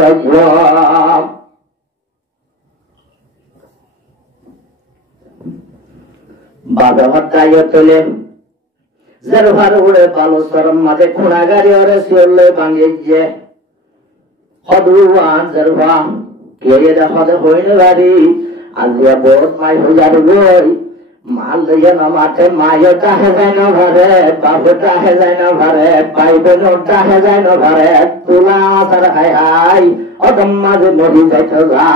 बाबा बतायो तुले जरभार उड़े बालो सरम माथे खुना गारी और सियोले बांगे हदुवान जरभा के ये दफा होइने गारी আজিয়া বহুত মাই হয়ে যাবে গই মাল লইয়া না মাঠে মায়টা হে যায় না ঘরে বাবুটা হে যায় না ঘরে ভাই বোনটা হে যায় না ঘরে তুলা তার হাই হাই অদম মাঝে মরি যাইতো যা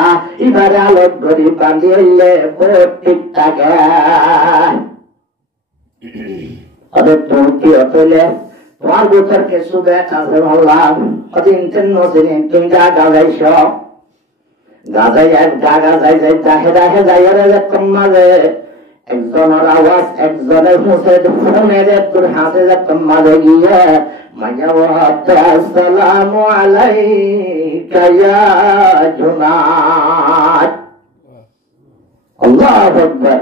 এবারে আলোক গরি বাঁধি হইলে বহুত ঠিক থাকে অদের তুমি অতলে তোমার গোচরকে সুদে আছে ভাল্লাম অদিন তিন নদিন তুমি যা গাজাইছ গাজাই এক গাগা যাই যাই দাহে দাহে যাই রে কম্মালে একজনের আওয়াজ একজনের মুখে ফোনের তোর হাতে যখন মাঝে গিয়ে মাইয়া আসসালামু আলাইকা ইয়া জুনাদ। আল্লাহু আকবার।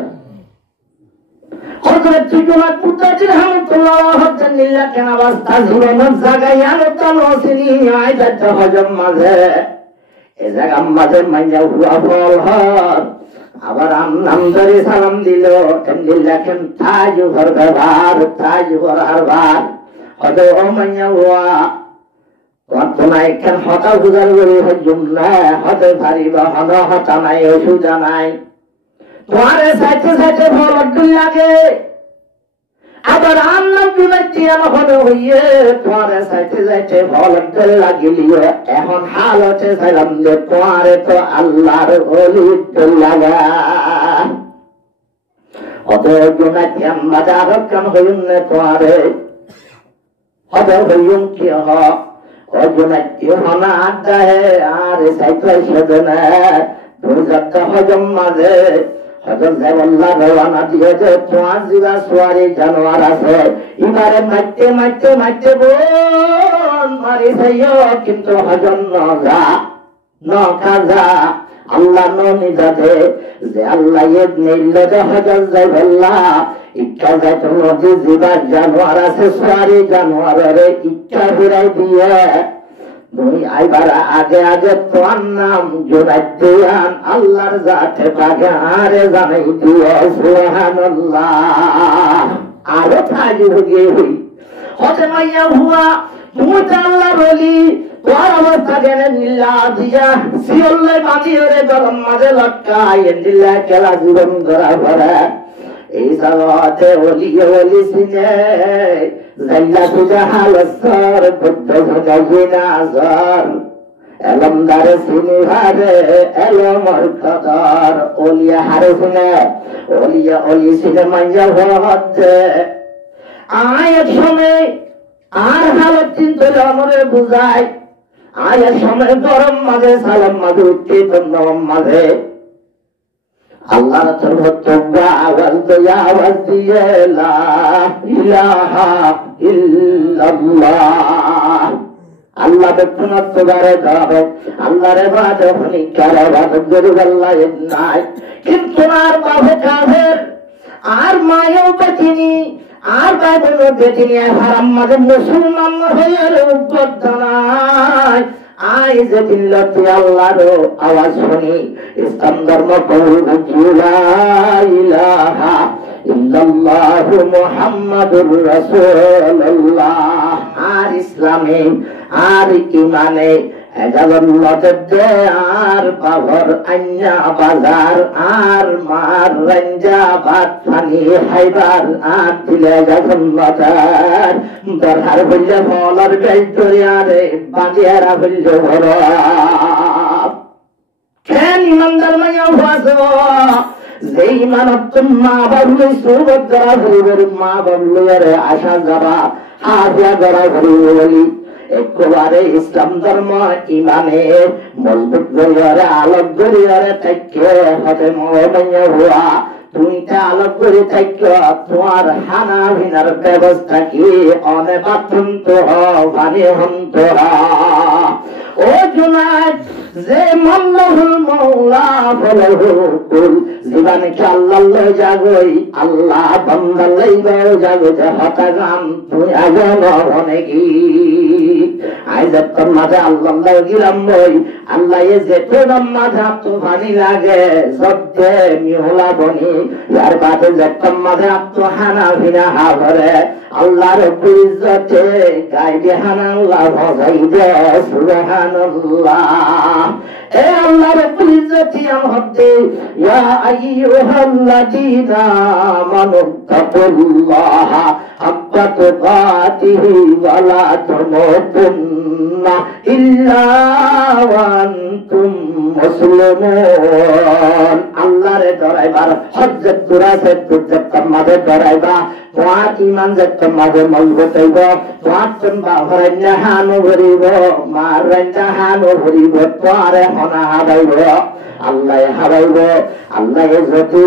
হযরত জুনাদ মুতাজির রাহমাতুল্লাহ জান্নাল্লাহ কেন অবস্থা জীবনের জায়গায় আলো তালসিনি আইদাত হজম মাঝে এ জায়গা মাঝে মাইয়া হুয়া ফল হয় আবার নাম ধরে সালাম দিল এমনি লেখেন তাজ ঘর ব্যবহার তাজ ঘর হারবার হয়তো ও মাইয়া হুয়া তোমার এখান হতা গুজার করে হজুম না হতে পারিব হন হতা নাই ওষুধা নাই তোমার সাইতে সাইতে ফল অড্ডুল লাগে আবার আল্লাহ জুনাইদ দিয়া হলো হইয়ে তোমার সাইতে সাইতে ফল অড্ডুল লাগিলিও এখন হাল হচ্ছে সালাম দে তোমার তো আল্লাহর ওলি লাগা অত জুনাইদ আমরা যারক কাম হইন না তোমারে হদ হইন কি হ ও জুনাইদ কি হনা আড্ডা হে আর সাইতে সদনা দুর্গত হজম মাঝে হযরত আল্লাহ রওনা দিয়ে যে তোমার জিবা সোয়ারি জানোয়ার আছে ইবারে মারতে মারতে মারতে বোন মারি যাইও কিন্তু হজম না কাজা আল্লাহ ননি যাবে যে আল্লাহ নিল যে হজম যাই বললা ইচ্ছা যায় তো নদী জিবা জানোয়ার আছে সোয়ারি জানোয়ারে ইচ্ছা ফিরাই দিয়ে তুমি আইবার আগে আগে তোমার নাম জুনাইদ দিয়ান আল্লাহর জাতে পাগে আরে জানাই দিও সুবহানাল্লাহ। আরো থাকি হয়ে হই হতে মাইয়া হুয়া তুমি তো আল্লাহ বলি তোমার অবস্থা জেনে নিল্লা দিয়া সিওল্লে বাঁধিয়ে গরম মাঝে লটকাই নিল্লা খেলা জীবন ধরা ভরা এই জগতে ওলিয়ে ওলি সিনে জাইলা তুজা হালসর বুদ্ধ ভগাইনা জর এলমদার সিনি হারে এলমর কদর ওলিয়া হারে সিনে ওলিয়া ওলি সিনে মাইয়া হচ্ছে আয়ের সময় আর হালত চিন্তা আমরে বুঝায় আয়ের সময় গরম মাঝে সালাম মাঝে উঠতে নরম মাঝে আল্লাহর তরফ তোমরা আওয়াজ দিয়া আওয়াজ দিয়ে লা ইলাহা ইল্লাল্লাহ আল্লাহ বেকুনাত বারে দাও আল্লাহর ইবাদত হনি কার ইবাদত গরিব আল্লাহ নাই কিন্তু আর বাবা কাফের আর মায়ও বেচিনি আর বাইবেলও বেচিনি হারাম মাঝে মুসলমান হয়ে উদ্বুদ্ধ নাই আই যে বিল্লাতি আল্লাহর আওয়াজ শুনি ইসলাম ধর্ম কবুল লা ইলাহা ইল্লাল্লাহু মুহাম্মাদুর রাসূলুল্লাহ আর ইসলামে আর ঈমানে এজাবল্লাতে আর পাভর আইনা বাজার আর মার রঞ্জা ভাত পানি হাইবার আর দিলে জগন্নাথের দরহার বললে ফলর বেজরিয়ারে বাঁধিয়ারা বললে ভরা কেন ইমানদার মাইয়া ভাসো যেই মানব মা বাবলু সুভদ্রা হরিবের মা বাবলু আশা যাবা হাফিয়া গড়া হরিবে বলি একেবারে ইসলাম ধর্ম ইমানে মজবুত করিয়ারে আলোক করিয়ারে থাকে হতে মাইয়া হওয়া তুমি তা আলোক করে থাকো তোমার হানা ভিনার ব্যবস্থা কি অনেক বাথরুম তো পানি হন্ত ও জুনাইদ যে মাল্লাহুল মাওলা ফলাহুল কুল জীবনে আল্লাহ লই যাগই আল্লাহ বান্দা লইবাও যাগো যে হতাগাম তুই আজন অনেকি আইজাত তোর মাঝে আল্লাহ লই গিলাম বই আল্লাহ এ যে তোর মাঝে তো পানি লাগে সত্যে মিহলা বনি ইয়ার বাদে যে তোর মাঝে তো হানা ভিনা হাবরে আল্লাহর ইজ্জতে গাইবে হানা আল্লাহ ভজাই দে সুবহানাল্লাহ এ আল্লাহর ইজ্জতি আমহতে ইয়া আইয়ুহাল্লাযীনা আমানু তাকুল্লাহ হাক্কা তুকাতিহি ওয়া লা তামুতুন্না ইল্লা ওয়া আনতুম মুসলিমুন আল্লাহরে ডরাইবার হজ্জত কুরাসে তুজত মাঝে ডরাইবা তোমার ইমান যখন মাঝে মজবুত হইব তোমার তুমি বাবার হানো ভরিব মার হানো ভরিব তোমারে হনা হাবাইব আল্লাহ হাবাইব আল্লাহ যদি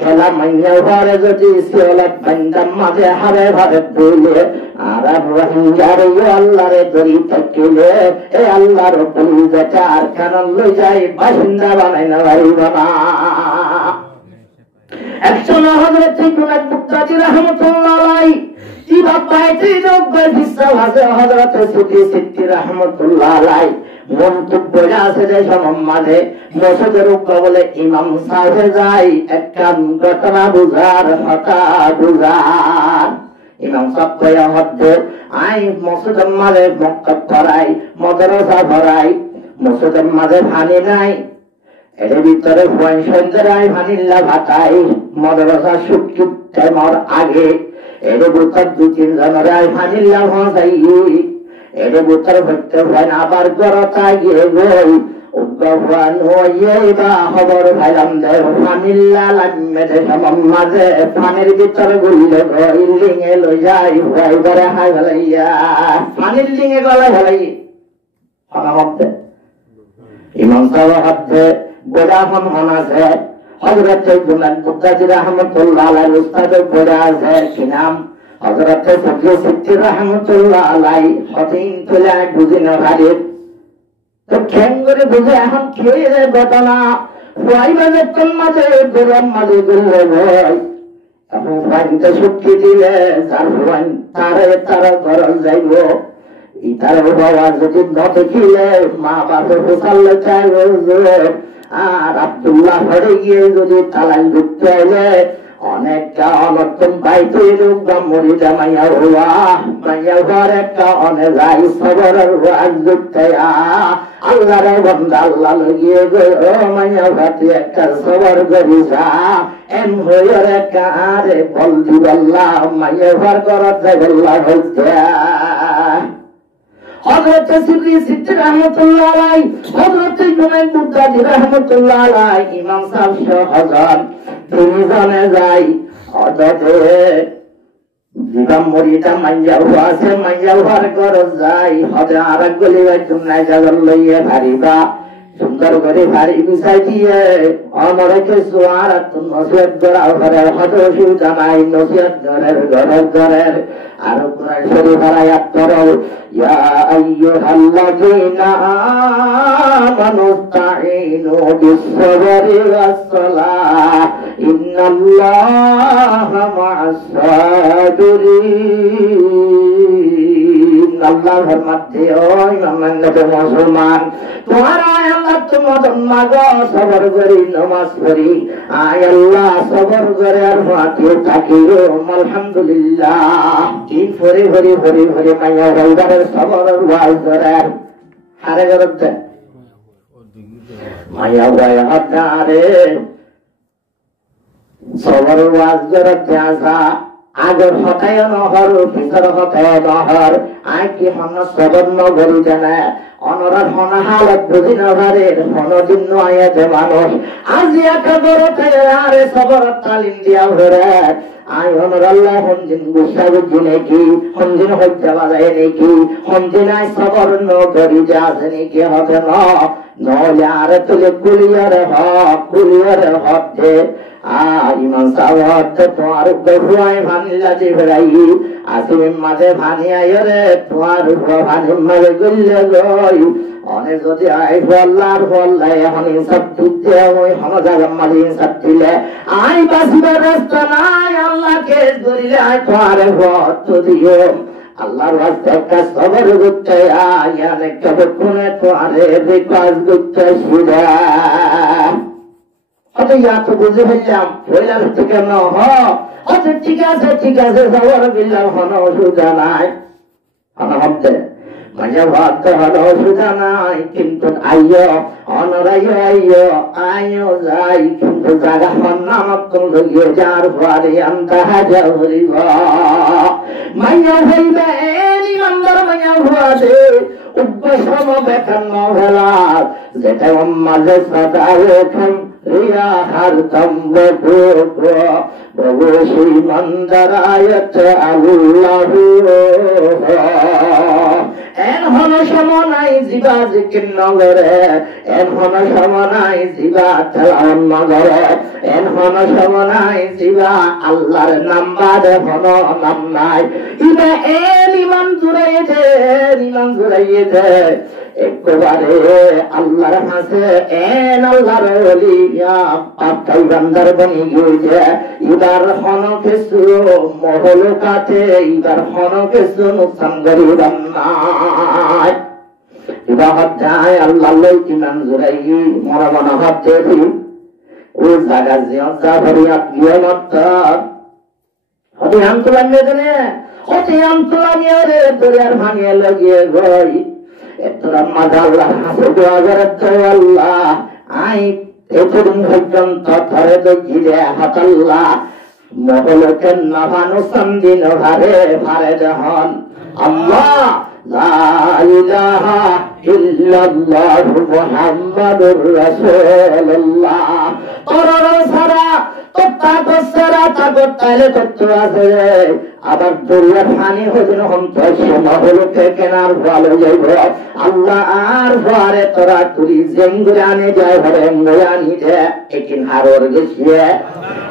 খেলা মাইয়া ঘরে যদি শিওলাত বান্দার মাঝে হারে ভারে দিলে আর রোহিঙ্গার আল্লাহরে ধরি থাকিলে এ আল্লাহর বলিতে চার কারণ লই যাই বাসিন্দা বানাই না পারিব না। একজন হযরত ইবনে মুক্তাদি রাহমাতুল্লাহ আলাইহি ইবাদ পাইতে নব্বই বিশ্বাস আছে হযরত সিদ্দিক রাহমাতুল্লাহ আলাইহি মন্তব্য আছে যে সমাজে মসজিদের উপর বলে ইমাম সাহেব যাই একটা ঘটনা বুঝার হতা বুঝার ইমাম সাহেব কয়া হচ্ছে আই মসজিদের মাঝে মক্তব করাই মাদ্রাসা ভরাই মসজিদের মাঝে পানি নাই এর ভিতরে সন্ধ্যায় ভানিল্লা ভাতাই মাদ্রাসা সুটকিট টাইমর আগে এর ভিতর দু তিন জনের ভানিল্লা ভাসাই এর ভিতর ভক্ত ভাই আবার গরতা গিয়ে গই উগ্রভান হয়ে বা খবর ভাইলাম দে ভানিল্লা লাগবে যে মাঝে পানির ভিতরে গুলিলে ইলিং এ লই যাই ভাই করে হাই ভালাইয়া পানির লিঙে গলা ভালাই হনা হচ্ছে ইমাম সাহেব হচ্ছে গোলাম হনাছে হযরত ইবনে মুক্তাদি রাহমাতুল্লাহ আলাইহি উস্তাদের পড়ে আছে কি নাম হযরত সিদ্দিক রাহমাতুল্লাহ আলাইহি হদিন তুলে বুঝিনা হারিয়ে তো কেন করে বুঝে এখন খেয়ে যায় ঘটনা ফাইবাজের মাঝে গোলাম মাঝে গুলো ভাই এখন ফাইনটা শক্তি দিলে যার ফাইন তারা ঘর যাইব ইতার বাবা যদি ন দেখিলে মা বাপে ফেসাল্লে চাইব আর আব্দুল্লাহ ঘরে গিয়ে যদি তালাক ঢুকতে এলে অনেকটা অনর্থম পাইতে মরি জামাইয়া হওয়া মাইয়া ঘর একটা অনেক যাই সবরের রাজ ঢুকতে আল্লাহ রে বন্ধা আল্লাহ লগিয়ে গো মাইয়া ঘাটি একটা সবর করিসা এম হইয়ার একটা আরে বলদি বললাম মাইয়া ঘর করার যাই বললাম হইতে হযরত সিদ্দিক রাহমাতুল্লাহ আলাইহি হযরত ইবনে মুক্তাদি রাহমাতুল্লাহ আলাইহি ইমাম সাহেব সহজন তিনি জানে যাই অদতে জীবন মরিটা মাইয়া আছে মাইয়া ঘর কর যাই হতে আর গলি ভাই তুমি জায়গা লইয়ে ভারিবা সুন্দর করে ভারী বিছাই দিয়ে আমারকে সোয়ার নসিহত করা ঘরের হত অসুবিধা নাই নসিহত ঘরের আর কোরআন শরীফ আয়াত করো ইয়া আইয়ুহাল্লাযীনা আমানু ইসতাঈনু বিস-সাবরি ওয়াস-সালাহ ইন্নাল্লাহা মা'আস-সাবিরিন। আল্লাহ ফরমাতে ও ইমানদার মুসলমান তোমার আল্লাহ তোমাদের মাগো সবর করি নামাজ পড়ি আয় আল্লাহ সবর করে আর মাটি থাকিও আলহামদুলিল্লাহ তিন ভরে ভরে ভরে ভরে মাইয়া হলদারের সবরের ওয়াজ করে হারে করতে মাইয়া ভাই হাতারে সবরের ওয়াজ করতে আসা আগর হতায় নহর পিছর হতায় নহর আয় কি মন সবর নগরী জানা অনরার হনা হালত বুঝি নভারের হনদিন নয়াতে মানুষ আজি একা বড়তে আরে সবর তালিম দিয়া ভরে আয় অনর আল্লাহ হনদিন গুসা বুঝি নাকি হনদিন হত্যা বাজায় নাকি হনদিন আয় সবর নগরী যা আছে নাকি হবে নলে আরে তুলে কুলিয়ারে হক দে ইমান সাহেব তোমার উপরে ভানিলা যে বেড়াই আসিম মাঝে ভানি আয়রে তোমার উপর ভানি মাঝে গুললে গই অনেক যদি আই বল্লার বল্লাই এখন সব দিতে ওই হমজার মাঝে সব দিলে আই বাসিবার রাস্তা নাই আল্লাহকে ধরিলে আই তোমার ভক্ত দিও আল্লাহর রাস্তা একটা সবর করতে আয় অনেক কবে কোনে তোমারে বিকাশ করতে শুধু অত ইয়াত বুঝে ফেললাম বললাম ঠিক না আচ্ছা ঠিক আছে সবর বিল্লাহ কোনো অসুবিধা নাই ভাবতে মাঝে ভাবতে হলো অসুবিধা নাই কিন্তু আইয় অনরাইও আয়ো যাই কিন্তু জায়গা নামক লইয়ে যার পরে আমরা হাজার হরিব মাইয়া হইবে ইমানদার মাইয়া হওয়াছে উদ্দেশ্য বেতন মহলা যেটা মাঝে সদা ওঠেন রিয়া হার তম্ব প্রভু শ্রীমন্দার আয়ত আল্লাহ এন হন সমনাই জীবা জিকির নগরে এন হন সমনাই জীবা তেলাওয়াত নগরে এন হন সমনাই জীবা আল্লাহর নাম বাদে হন নাম নাই ইবা এন ইমান জুড়াইয়েছে একবারে আল্লাহর হাসে এন আল্লাহর ওলিয়া পাতাই বান্দার বনি গিয়েছে ইবার হন কিছু মহলকাতে ইবার হন কিছু নুকসান গরিবান নাই ইবা হচ্ছে আল্লাহ লই ইমান জুড়াই মরা মনা ভাবছে ও জায়গা জিয়তা ফরিয়াদ গিয়ে মত হতে আম তোলা মেদনে হতে আম তোলা নিয়ে রে দরিয়ার ভাঙিয়ে লাগিয়ে গই তোরা মাঝা আল্লাহ হাসে দোয়া করে আল্লাহ আই এতদিন পর্যন্ত ধরে তো ঘিরে হাতাল্লাহ মহলকের নাভানু সন্দিন ভারে ভারে যখন আল্লাহ লা ইলাহা ইল্লাল্লাহ মুহাম্মাদুর রাসূলুল্লাহ তোর সারা তোতা তোসরা তাগত তাইলে তত্ত্ব আছে আবার দরিয়া পানি হদিন হন্তস মহলকে কেনার ভালো যাইব আল্লাহ আর ভারে তোরা তুই জেঙ্গুরানে যায় ভরে এঙ্গুরানি দে একিন হারর গেছিয়ে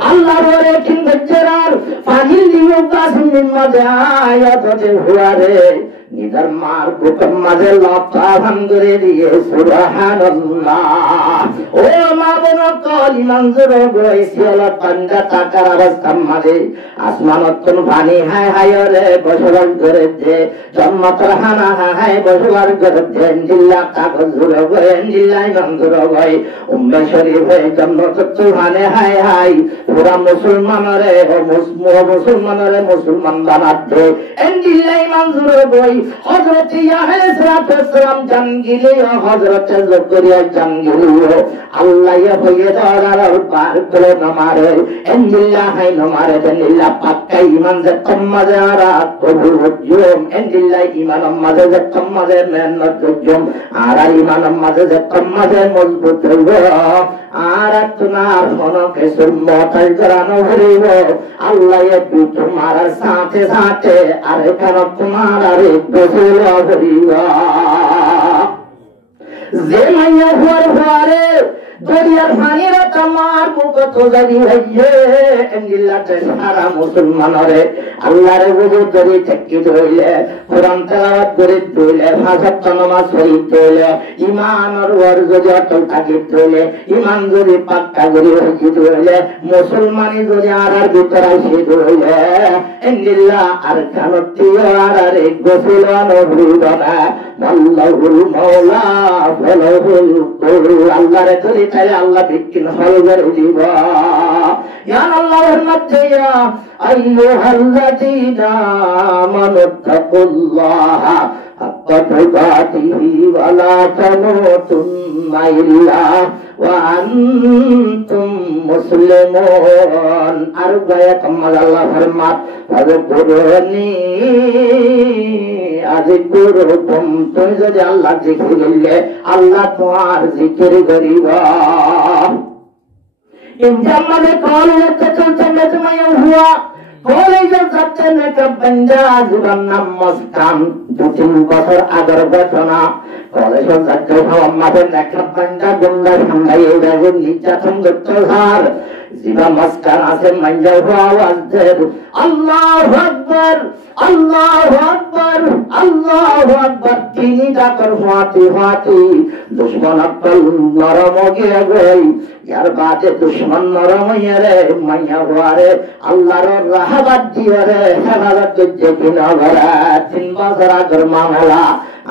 আল্লাহ রে কিন গজরার পানি দিও কাসিন মজা আয়াতে হুয়ারে নিদার মার কুকম মাঝে লতা ভাঙ্গরে দিয়ে সুবহানাল্লাহ ও মাবন কলি মঞ্জুর গইছিল পান্ডা টাকার অবস্থা মাঝে আসমানতন পানি হায় হায় রে বসবাস করে যে জন্মতর হানা হায় বসবাস করে যে জিল্লা কাগজ জুড়ে গয়ে জিল্লাই মঞ্জুর গই উম্মে শরীফে জন্মতর হানে হায় হায় পুরা মুসলমানরে মুসলমানরে মুসলমান বানাতে জিল্লাই মঞ্জুর গই হযরত ইয়াহয়া সালাম জানগিলে হযরত জকরিয়া জানগিলে আল্লাহ হয়ে দরার পার করে নমারে এন্দিল্লাহ হাই নমারে দেনিল্লাহ পাক্কা ঈমান যে তম্মাজারা কবুল হজুম এন্দিল্লাহ ঈমান মাঝে যে তম্মাজে মেহনত হজুম আর ঈমান মাঝে যে তম্মাজে মজবুত হইব আর তোমার মনকে সুন্নতাই করানো হইব আল্লাহ একটু তোমার সাথে সাথে আর কেন তোমার আরে গোসল হইব যে মাইয়া হুয়ার হুয়ারে দরিয়ার পানির তোমার মুখত জারি হইয়ে এন্দিল্লাতে সারা মুসলমানরে আল্লাহর বুঝু ধরে ঠেকি ধরলে কোরআন তেলাওয়াত করে ধরলে ফাঁসাত নামাজ পড়ি ধরলে ইমানের ওর যদি অটল থাকি ধরলে ইমান যদি পাক্কা করে হইয়ে ধরলে মুসলমানি যদি আর ভিতর আসি ধরলে এন্দিল্লা আর খানতীয় আর গোসল নভরিব না আল্লাহুল মাওলা ফলাহুল কুল আল্লাহরে ধরে তাহলে আল্লাহ বিক্রিন হল করে দিব ইয়া আল্লাহর মধ্যে ইয়া আইয়ুহাল্লাযীনা আমানু তাকুল্লাহ হাক্কা তুকাতিহি ওয়া লা তামুতুন্না ইল্লা ওয়া আনতুম মুসলিমুন আর গায়া কামাল আল্লাহ ফরমাত ফাযকুরুনি আযকুরুকুম তুমি যদি আল্লাহ জিকির করলে আল্লাহ তোমার জিকির করিবা ইনজামানে কলেজে চলতে মেজমায় হুয়া কলেজে যাচ্ছে একটা বান্দা জীবন নাম মস্তান 2-3 বছর আগের ঘটনা কলেজে যাচ্ছে আমাদের একটা বান্দা গুন্ডা সামলাই এভাবে নির্যাতন করতে হার জীবা মস্তান আছে মাইজা হওয়া আওয়াজের আল্লাহু আকবার আল্লাহু আকবার আল্লাহু আকবার তিনি ডাকর ফাতি ফাতি দুশমন আকল নরম গিয়ে গই यार बाते दुश्मन नरम रे मैया वारे अल्लाह रो राहबत दिए रे हमारा तुझे की नगरा 3 बजरा गरमा वाला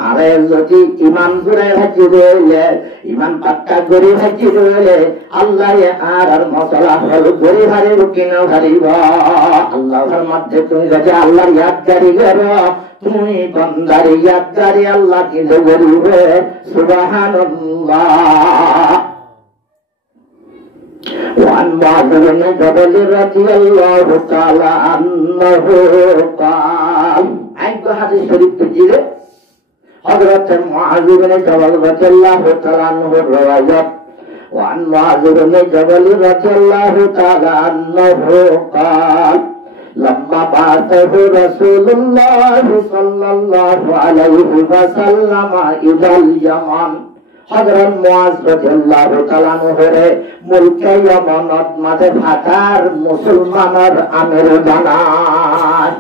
আরে যদি ইমান জুড়ে ভাজি রইলে ইমান পাক্কা গড়ি ভাজি রইলে আল্লাহ আর মশলা হল গড়ি ভারি রুকিনা ভারিব আল্লাহর মধ্যে তুমি যদি আল্লাহর ইয়াদগারি করো তুমি বান্দার ইয়াদগারি আল্লাহ কি করিবে সুবহানাল্লাহ وعن معاذ بن جبل رضي الله تعالى عنه قال عند حديث شريف تجيله حضرت معاذ بن جبل رضي الله تعالى عنه الروايات وعن معاذ بن جبل رضي الله تعالى عنه قال لما بعثه رسول الله صلى الله عليه وسلم إلى اليمن হযরত মুআজ রাদিয়াল্লাহু তাআলা নহরে মুলকে ইয়ামানত মাঝে ফাটার মুসলমানের আমির বানায়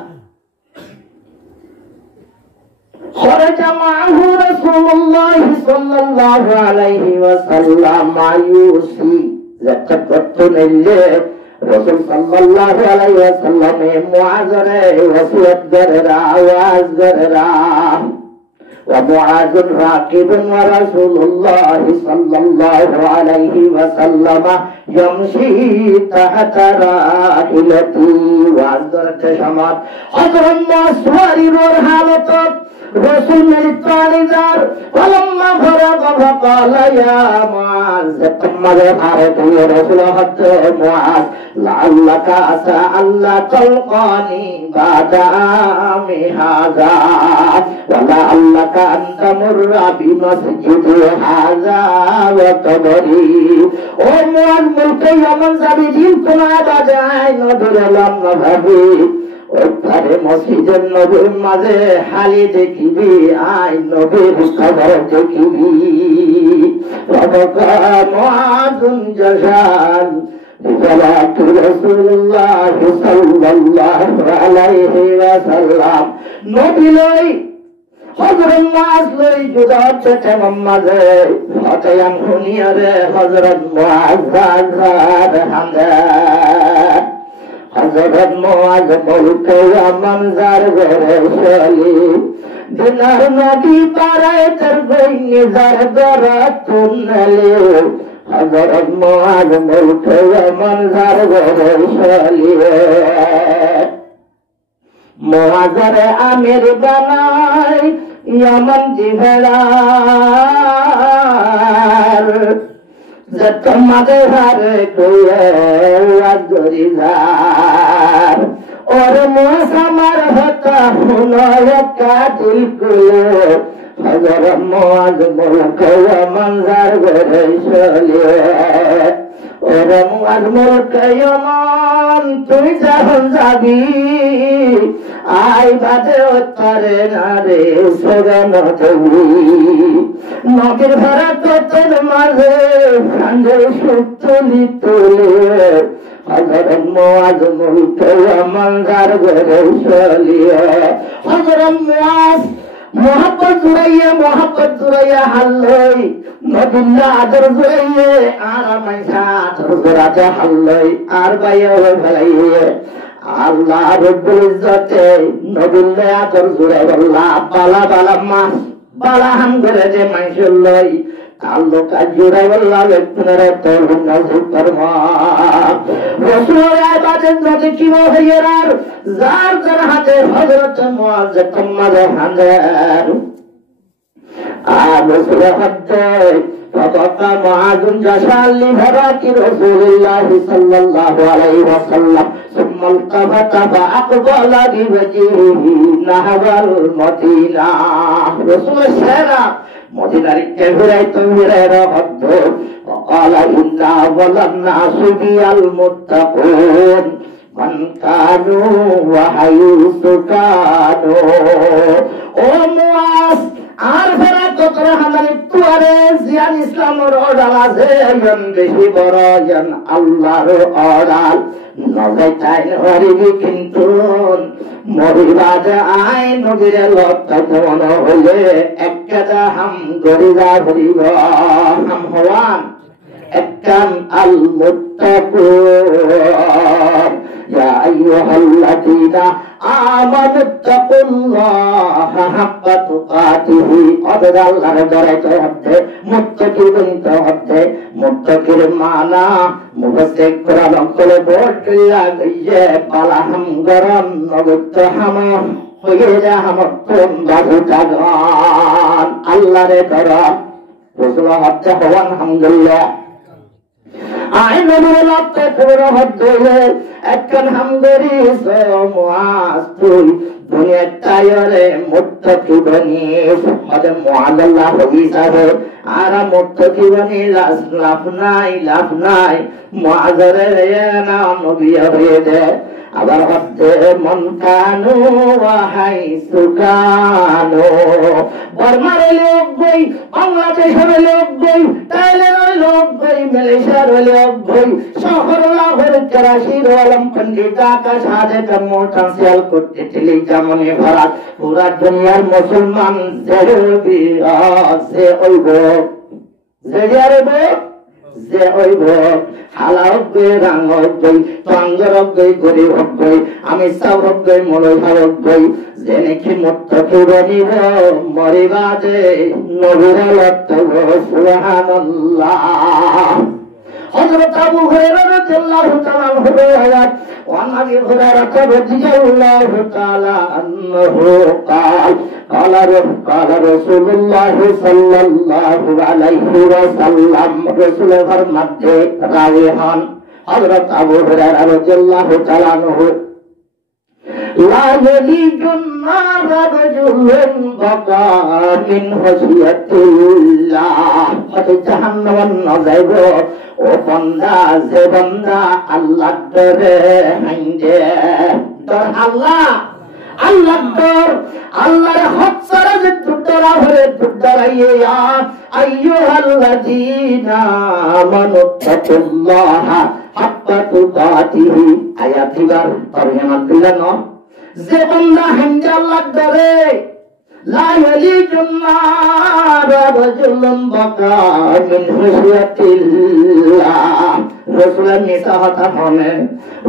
خرج معه رسول الله صلى الله عليه وسلم يوصي زكتن الليل رسول صلى الله عليه وسلم معاذ وصيت دررا आवाज دررا ومعاذ راكب ورسول الله صلى الله عليه وسلم يمشي تحت راحلته وعذرت شمال حضرت مسواري برحالة رسول ملتانيزار ولما فرغ فقال يا معاذ تمد حارت يا رسول حد معاذ لعلك عسى ألا تلقاني بعد عامي هذا ولعلك أن تمر بمسجد هذا وقبري ومعاذ ملكي من سبيل كما بجاي نبر لما ভাবি ওপারে মসজিদের নবীর মাঝে হালি দেখিবি আই নবীর কবর দেখিবি ওয়াকা মুআযুন জাযান بصلاة رسول الله صلى الله عليه وسلم নবী লই হযরত মুআজ লই জুদা চটে মাঝে ফাতায়ান হুনিয়ারে হযরত মুআজ জাদ হামদা হযরত মুআজ বলতে আমজার ঘরে চলি দিনার নবী পারায় তার বই নিজার দরাত তুনলে হযরত মুআজ বলতে আমজার ঘরে চলি মুআজরে আমির বানাই ইয়ামান জিহার যত মাঝে হারে কইয়ে আদরিজার ওর মুসামার হতা হুনয় কাদিল কইয়ে হযরত মুআজ মুলকে মনজার ঘরে চলে ওর মুআজ মুলকে মন তুই যখন যাবি আই বাদে উত্তরে নারে সোগান দেবি নদীর ভরা তোর মাঝে কান্দে সুতলি তোলে হযরত মুআজ মুলকে মনজার ঘরে চলিয়ে হযরত মুআজ মোহাম্মত জুরাইয়া হাল্লই নবুল্লাহ আদর জুরাইয়ে আর মাইসা আদর জুরাতে হাল্লই আর বাইয়া হয়ে ফেলাইয়ে আল্লাহ রব্বুল ইজ্জতে নবুল্লাহ আদর জুরাই আল্লাহ বালা বালা মাস বালা হাম করে যে মাইসুল লই আল্লাহ কা জুরাই আল্লাহ একটুরে তোর নাজিব ফরমা রাসূল আবাদত যতে কি হইয়ার যার যার হাতে হযরত মুআজ কম্মালে হাজার রাসূল হাতে فبقى معاذ جشعا لفراق رسول الله صلى الله عليه وسلم ثم التفت فأقبل بوجهه نحو المدينة رسول السلام মদিনার কেবরাইতো মিরারা হদ্দ وقال إنا ظلمنا سبيل المتقون من كانوا وحيث كانوا ও মুআজ আর ফেরা কতরা হামারে তুয়ারে জিয়ান ইসলামের অর্ডার আছে জন বেশি বড় জন আল্লাহর অর্ডার নজর চাই হরিবি কিন্তু মরিবাদে আই নদীরে লড়তে মনে হলে একটা হাম গরিবা হরিব হাম হওয়ান একটান আল মুত্তাকুন ইয়া আইয়ুহাল্লাযীনা আমানুত্তাকুল্লাহা হাক্কা তুকাতিহি। অতএব আল্লাহর ডরাইতে হবে, মুত্তাকিন হতে। মুত্তাকির মানা মুফাসসির কোরআন করে বলছিলা গিয়ে পালাহাম গরম নগত হামা হয়ে যা হামত বাবুটা গান আল্লাহরে ডরা রাসূল হতে হওয়ান আলহামদুলিল্লাহ। আই নবীর লাতে খবর হতে একখান হামগরি সমাজ তুই দুনিয়া তায়রে মুত্তাকি বনিস হদে মুআল্লাহ হইসাবে আর মুত্তাকি বনি লাভ নাই মুআযারে না নবী হয়ে দে। আবার হতে মন কানু ওয়াহাই সুকানো বর্মার লোক গই, বাংলাদেশের লোক গই, থাইল্যান্ডের লোক গই, মালয়েশিয়ার লোক গই, শহর লাহোর করাচির আলম পন্ডিত ঢাকা সাদে জম্মু ট্রান্সিয়াল করতে ছিলি যেমনই ভরা পুরা দুনিয়ার মুসলমান জেরবি আছে ওইব যে ওইব হালাও গই রাং গই তঙ্গর গই গরিব গই আমি সব গই মলয় ভাব গই যে নাকি মুত্তাকি বনিব মরিবা যে নবীর লত্ত সুবহানাল্লাহ। হযরত আবু হুরায়রা রাদিয়াল্লাহু তাআলা আনহু বলেন ওয়ান আবি হুরায়রা রাদিয়াল্লাহু তাআলা আনহু قال رسول الله صلى الله عليه وسلم رسول ফরমাতে রাবি হন হযরত আবু হুরায়রা রাদিয়াল্লাহু তাআলা আনহু লা ইয়ালিজুন নার রাজুলুন বাকা মিন হাসিয়াতিল্লাহ হতে জাহান্নাম না যাইব ও বান্দা যে বান্দা আল্লাহর ডরে হাইজে ডর আল্লাহর ডর আল্লাহর হক ছাড়া যে ডরা হরে ডরাইয়া আইয়ুহাল্লাযীনা আমানুত্তাকুল্লাহা হাক্কা তুকাতিহি আয়াতিবার তরজমা দিলেন যে বান্দা হাইজে আল্লাহর ডরে লা ইয়ালিজুন নার রাজুলুন বাকা মিন হাসিয়াতিল্লাহ। রাসূলের নিসা হতা মনে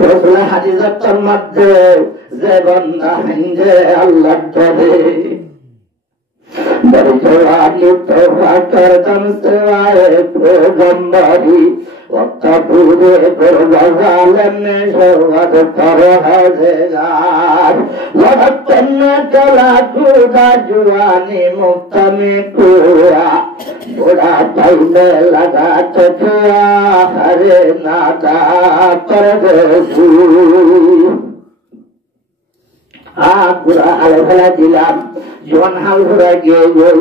রাসূলের হাদিসের মধ্যে যে বান্দা হাইজে আল্লাহর ডরে বরিজওয়ালি তোফা করতম সেওয়ায়ে পেগম্বরি ওয়াক্তাপুরে বরবাজালেন শওয়াদ কর হাজেগার লহতন কলা কুদা জুয়ানি মুক্তমে কুয়া বুড়া পাইলে লাগা চুয়া হরে নাদা পরদেশি বুড়া হাল ফেলা দিলাম জীবন হাল ঘুরা গিয়ে গই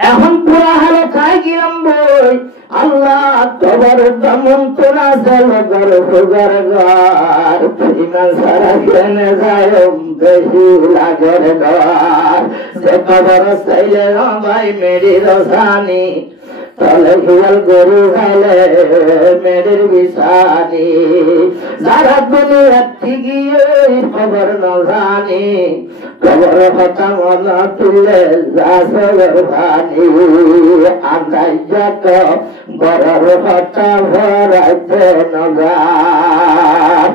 এখন পুরা হালে খাই গিলাম বই আল্লাহ কবর দমন তোরা জল গর হুগর গার ইমান সারা কেনে যায় বেশি লাগের গার সে কবর সাইলে ভাই মেরি রসানি তলে হিয়াল গরু ভালে মেরির বিসানি যারা দুনিয়া ঠিকই খবর ন জানি কবর কথা মনে তুলে যাসর ভানি আন্দাই যত বড়র কথা ভরাইতে নগার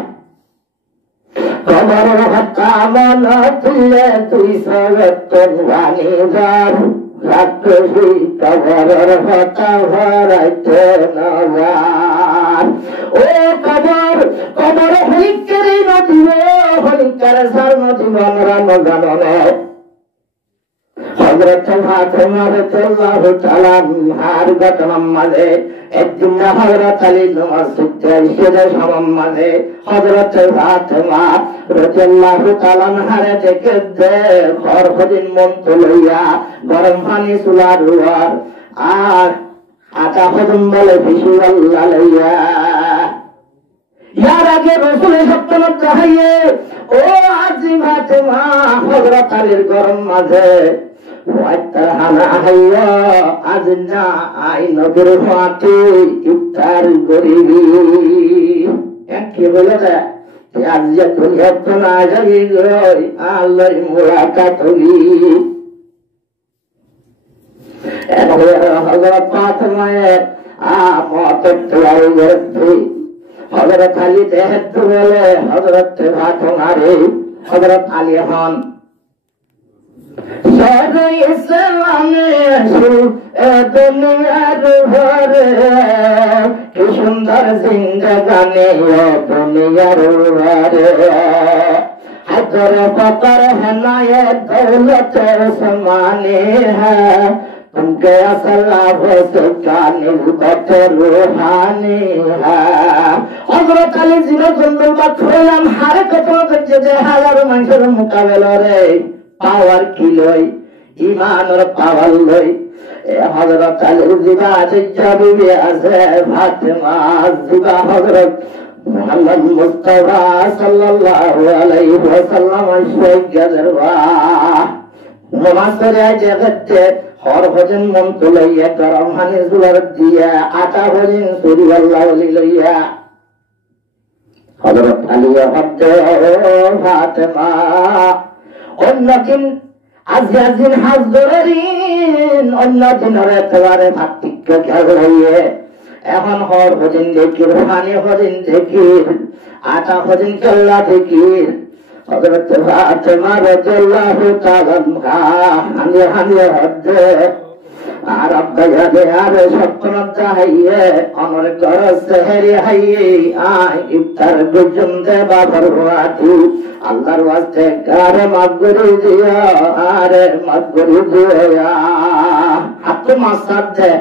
কবর কথা মনে তুলে তুই সরতন ভানি যার রাক্ষসী কবরের কথা ভরাইতে নগার ও কবর কবর হইকারে নদীব হইকারে সার নদীব আমরা নজাননে হযরত ফাতেমা রাদিয়াল্লাহু তাআলা আনহার ঘটনার মাঝে একদিন হযরত আলী মসজিদে এসে সম্মানে হযরত ফাতেমা রাদিয়াল্লাহু তাআলা আনহার দেখে খরফদিন মন তুলিয়া গরম পানি চুলার রুয়ার আর আটা হজম বলে বিশু আল্লাহ লইয়া ইয়ার আগে রাসূলের সপ্তমত চাইয়ে ও আজি ফাতেমা হযরত আলীর গরম মাঝে ওয়াতাহানা হাইয়া আজনা আই নবীর ফাতে ইফতার করিবি কি বলে না আজ যে দুনিয়া তো না যাবি গই আল্লাহর মুলাকাত হলি হযরত ফাতেমা আমত তোয়াই গতি হযরত আলী দেহেতু বলে হযরত ফাতেমারে হযরত আলী হন সারা ইসলামে দুনিয়ার ভরে কি সুন্দর জিন্দেগানি দুনিয়ার ভরে হাজার ফকর है ना ये दौलत समाने है तुमके असल का निस्बत रूहानी है हजरत अली जीवन बखलाम हर कतल जे हाजार মানুষের মোকাবেলা রে পাওয়ার কি লই ঈমান আর পাওয়ার লই হযরত আলী জিবা বিবি আছে ফাতেমা জিবা হযরত মুহাম্মদ মুস্তাফা সাল্লাল্লাহু আলাইহি ওয়াসাল্লাম আশাইয়াদের নামাজ পড়ে জগতে হর ভজন মন তুলাইয়া গরম হানি জুলার দিয়া আটা ভজন সুরি আল্লাহ লইয়া হযরত আলী হযরত ফাতেমা অন্যদিন আজিয়াজিন হাজরিন অন্যদিনের একেবারে ভাতৃত্ব খেয়াল হইয়ে এখন হর ভজন দেখির হানি ভজন দেখির আটা ভজন চল্লা দেখির হযরত ফাতেমা রাদিয়াল্লাহু তাআলা হানি হানি হদ্দে আর আব্বাইয়াদে আর সপ্তম চাহিয়ে আমার ঘর সেহরি হাইয়ে আই ইফতার গুজুম দে বাবার ওয়াতি আল্লাহর ওয়াস্তে কারে মাগরি দিয়া আরে মাগরি দিয়া হাত মাসাদ দে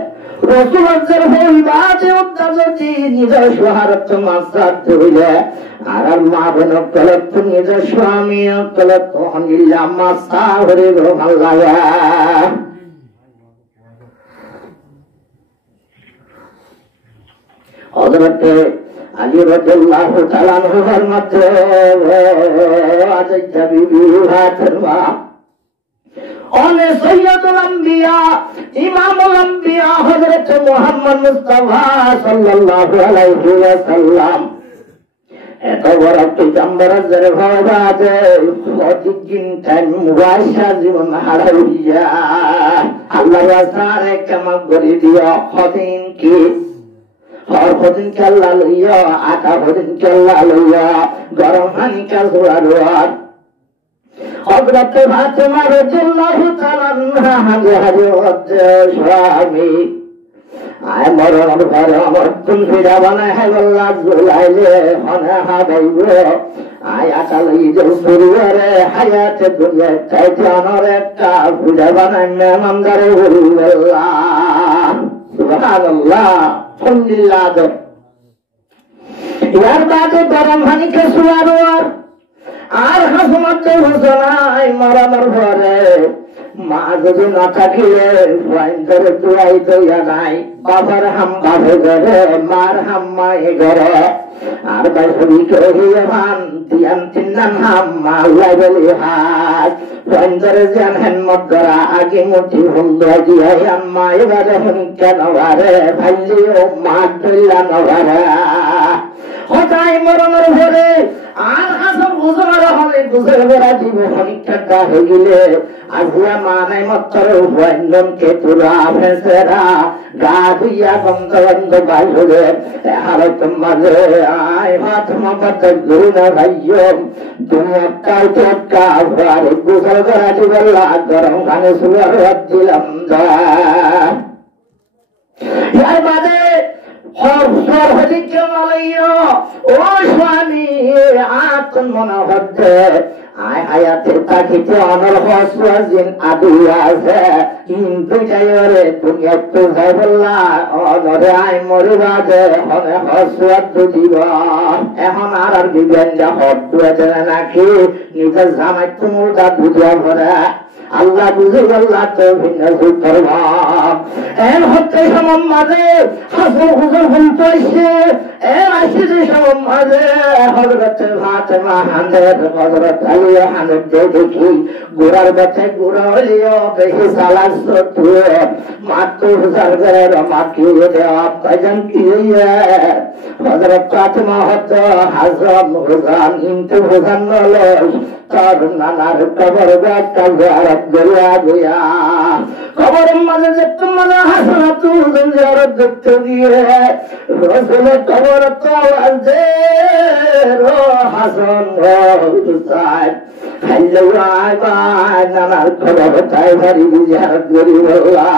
রসুলের হইবাতে উত্তাজতি নিজের সোহারত মাসাদ হইলে আর মা বোন কলত নিজের স্বামী কলত অনিল্লা মাসা হরে ভাল্লায়া হযরত আলী রাদিয়াল্লাহু তাআলা আনহুর মতে আজকে বিবি ফাতেমা অনে সৈয়দুল আম্বিয়া ইমামুল আম্বিয়া হযরত মুহাম্মদ মুস্তাফা সাল্লাল্লাহু আলাইহি ওয়াসাল্লাম এত বড় পয়গম্বরের ভাবাতে প্রতিদিন টাইম মুবাশা জীবন হারাইয়া আল্লাহর রাস্তায় কাম করে দিও হদিন কি और भजन चल्ला लइया आटा भजन चल्ला लइया गरम पानी का जुआर हजरत फातिमा রাদিয়াল্লাহু তাআলা আনহা হযরত স্বামী আয় মরণ ঘরে আমার তুম ফিরা বানায় হে আল্লাহ জুলাইলে হনা হাবাইবো আয় আটা লইয়া সুরিয়ারে হায়াতে দুনিয়া চাইতে আমার একটা ফিরা বানায় মেহমানদারে আল্লাহ সুবহানাল্লাহ alhamdulillah यार बात गरम हानि के सुवारो আর হাসমতে হুজনাই মরণের ঘরে মা যদি না থাকিলে ওয়াইন্দের দুয়াই দইয়া নাই বাবার হাম বাবে ঘরে মার হাম মায়ে ঘরে আর ভাই হরি কহিয়ে হান দিয়ান তিন্নান হাম মা লাইবলি হাত ওয়াইন্দের জান হেমত করা আগে মুঠি হুন্দ দিয়া আম্মা এবারে হুন কেন বারে ভাইলিও মা দইলা নবারে হতাই মরণের ঘরে আর হাসম হুজুর হলে বুঝের বেড়া দিব খানিকটা হয়ে গেলে আজিয়া মানাই মত্তর বন্ধন কে তুলা ফেসেরা গা ধুইয়া গন্ধ গন্ধ বাইরে হালত মাঝে আয় ফাতেমা পদ গুরু না ভাইয়ো দুনিয়া কাল চটকা আর বুঝের বেড়া দিব গরম খানে সুয়ার দিলাম দা ইয়ার বাদে হর হদিকে মালাইয়া ও স্বামী আতন মনা হচ্ছে আয় হায়াতে তাকিতে আমার হসওয়াজিন আদিয়া আছে কিন্তু যাইরে দুনিয়া তো যাই বললা অনরে আয় মরে বাজে হনে হসওয়াজ দিব এখন আর দিবেন যা হদ্দুয়া দেনা নাকি নিজের জামাই তুমুলটা বুঝিয়া ভরা আল্লাহ বুঝে আল্লাহ তো ভিন্ন করবা এর হতে সমম মাঝে হাসল হুজুর বলতেছে এর আসিতে সমম মাঝে হযরত ফাতেমা হানের হযরত আলী হানের দেখি গোরার বাচ্চা গোরা হইও বেশি সালাস তুই মাত্র হুজার করে মাকি দেওয়া কজন কি হযরত ফাতেমা হত হাজম হুজান ইনতে হুজান বলে তার নানার কবর গাছ কবর দরিয়া গয়া কবর মাঝে যে তোমার হাসনা তুই রসুল জিয়ারত করতে গিয়ে রসুলের খবর তো আছে হাসান হুসাইন খাইলে নানার খবর তাই ভারি জিয়ারত করি বললা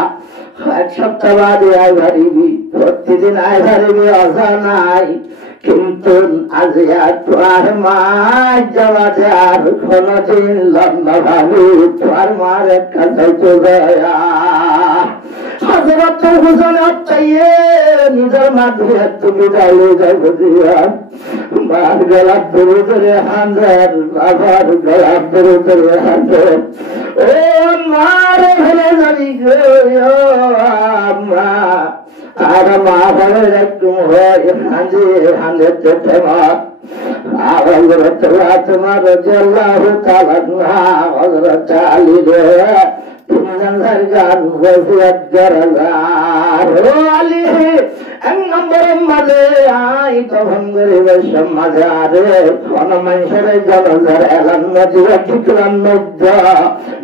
এক সপ্তাহ বাদে আয় ভারিবি প্রতিদিন আয় ভারিবি অসা নাই কিন্তু আজ আর মা যাওয়াতে আর কোনদিন লম্বা ভাবি তোর মার একটা চলে হযরত হুসেন চাইয়ে নিজের মাঝে তুমি গাইলে যাইব দিয়া মার গলা ধরে হাজার বাবার গলা ধরে হাজার ও মার ভেলে জানি গো মা আর মা বলে একটু হয় হাঁজে হাঁজে চোখে মার হযরত তোমার আল্লাহু তাআলা হযরত আলী রে গান ওসিয়ত করার ও আলী এক নম্বর মাঝে আই তখন গরিবের সমাজে আরে কোন মানুষের জনজার এলান নদীরা ঠিকরান মধ্যে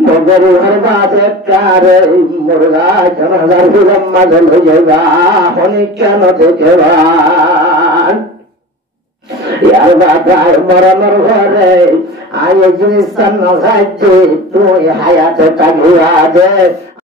মগরি ঘর বাজে কারে মুরগা জনজার ফিরম মাঝে লইয়ে গা হনি কেন দেখে মরণের ঘরে আয় জিনিস তুই হায়াতে টাকা দে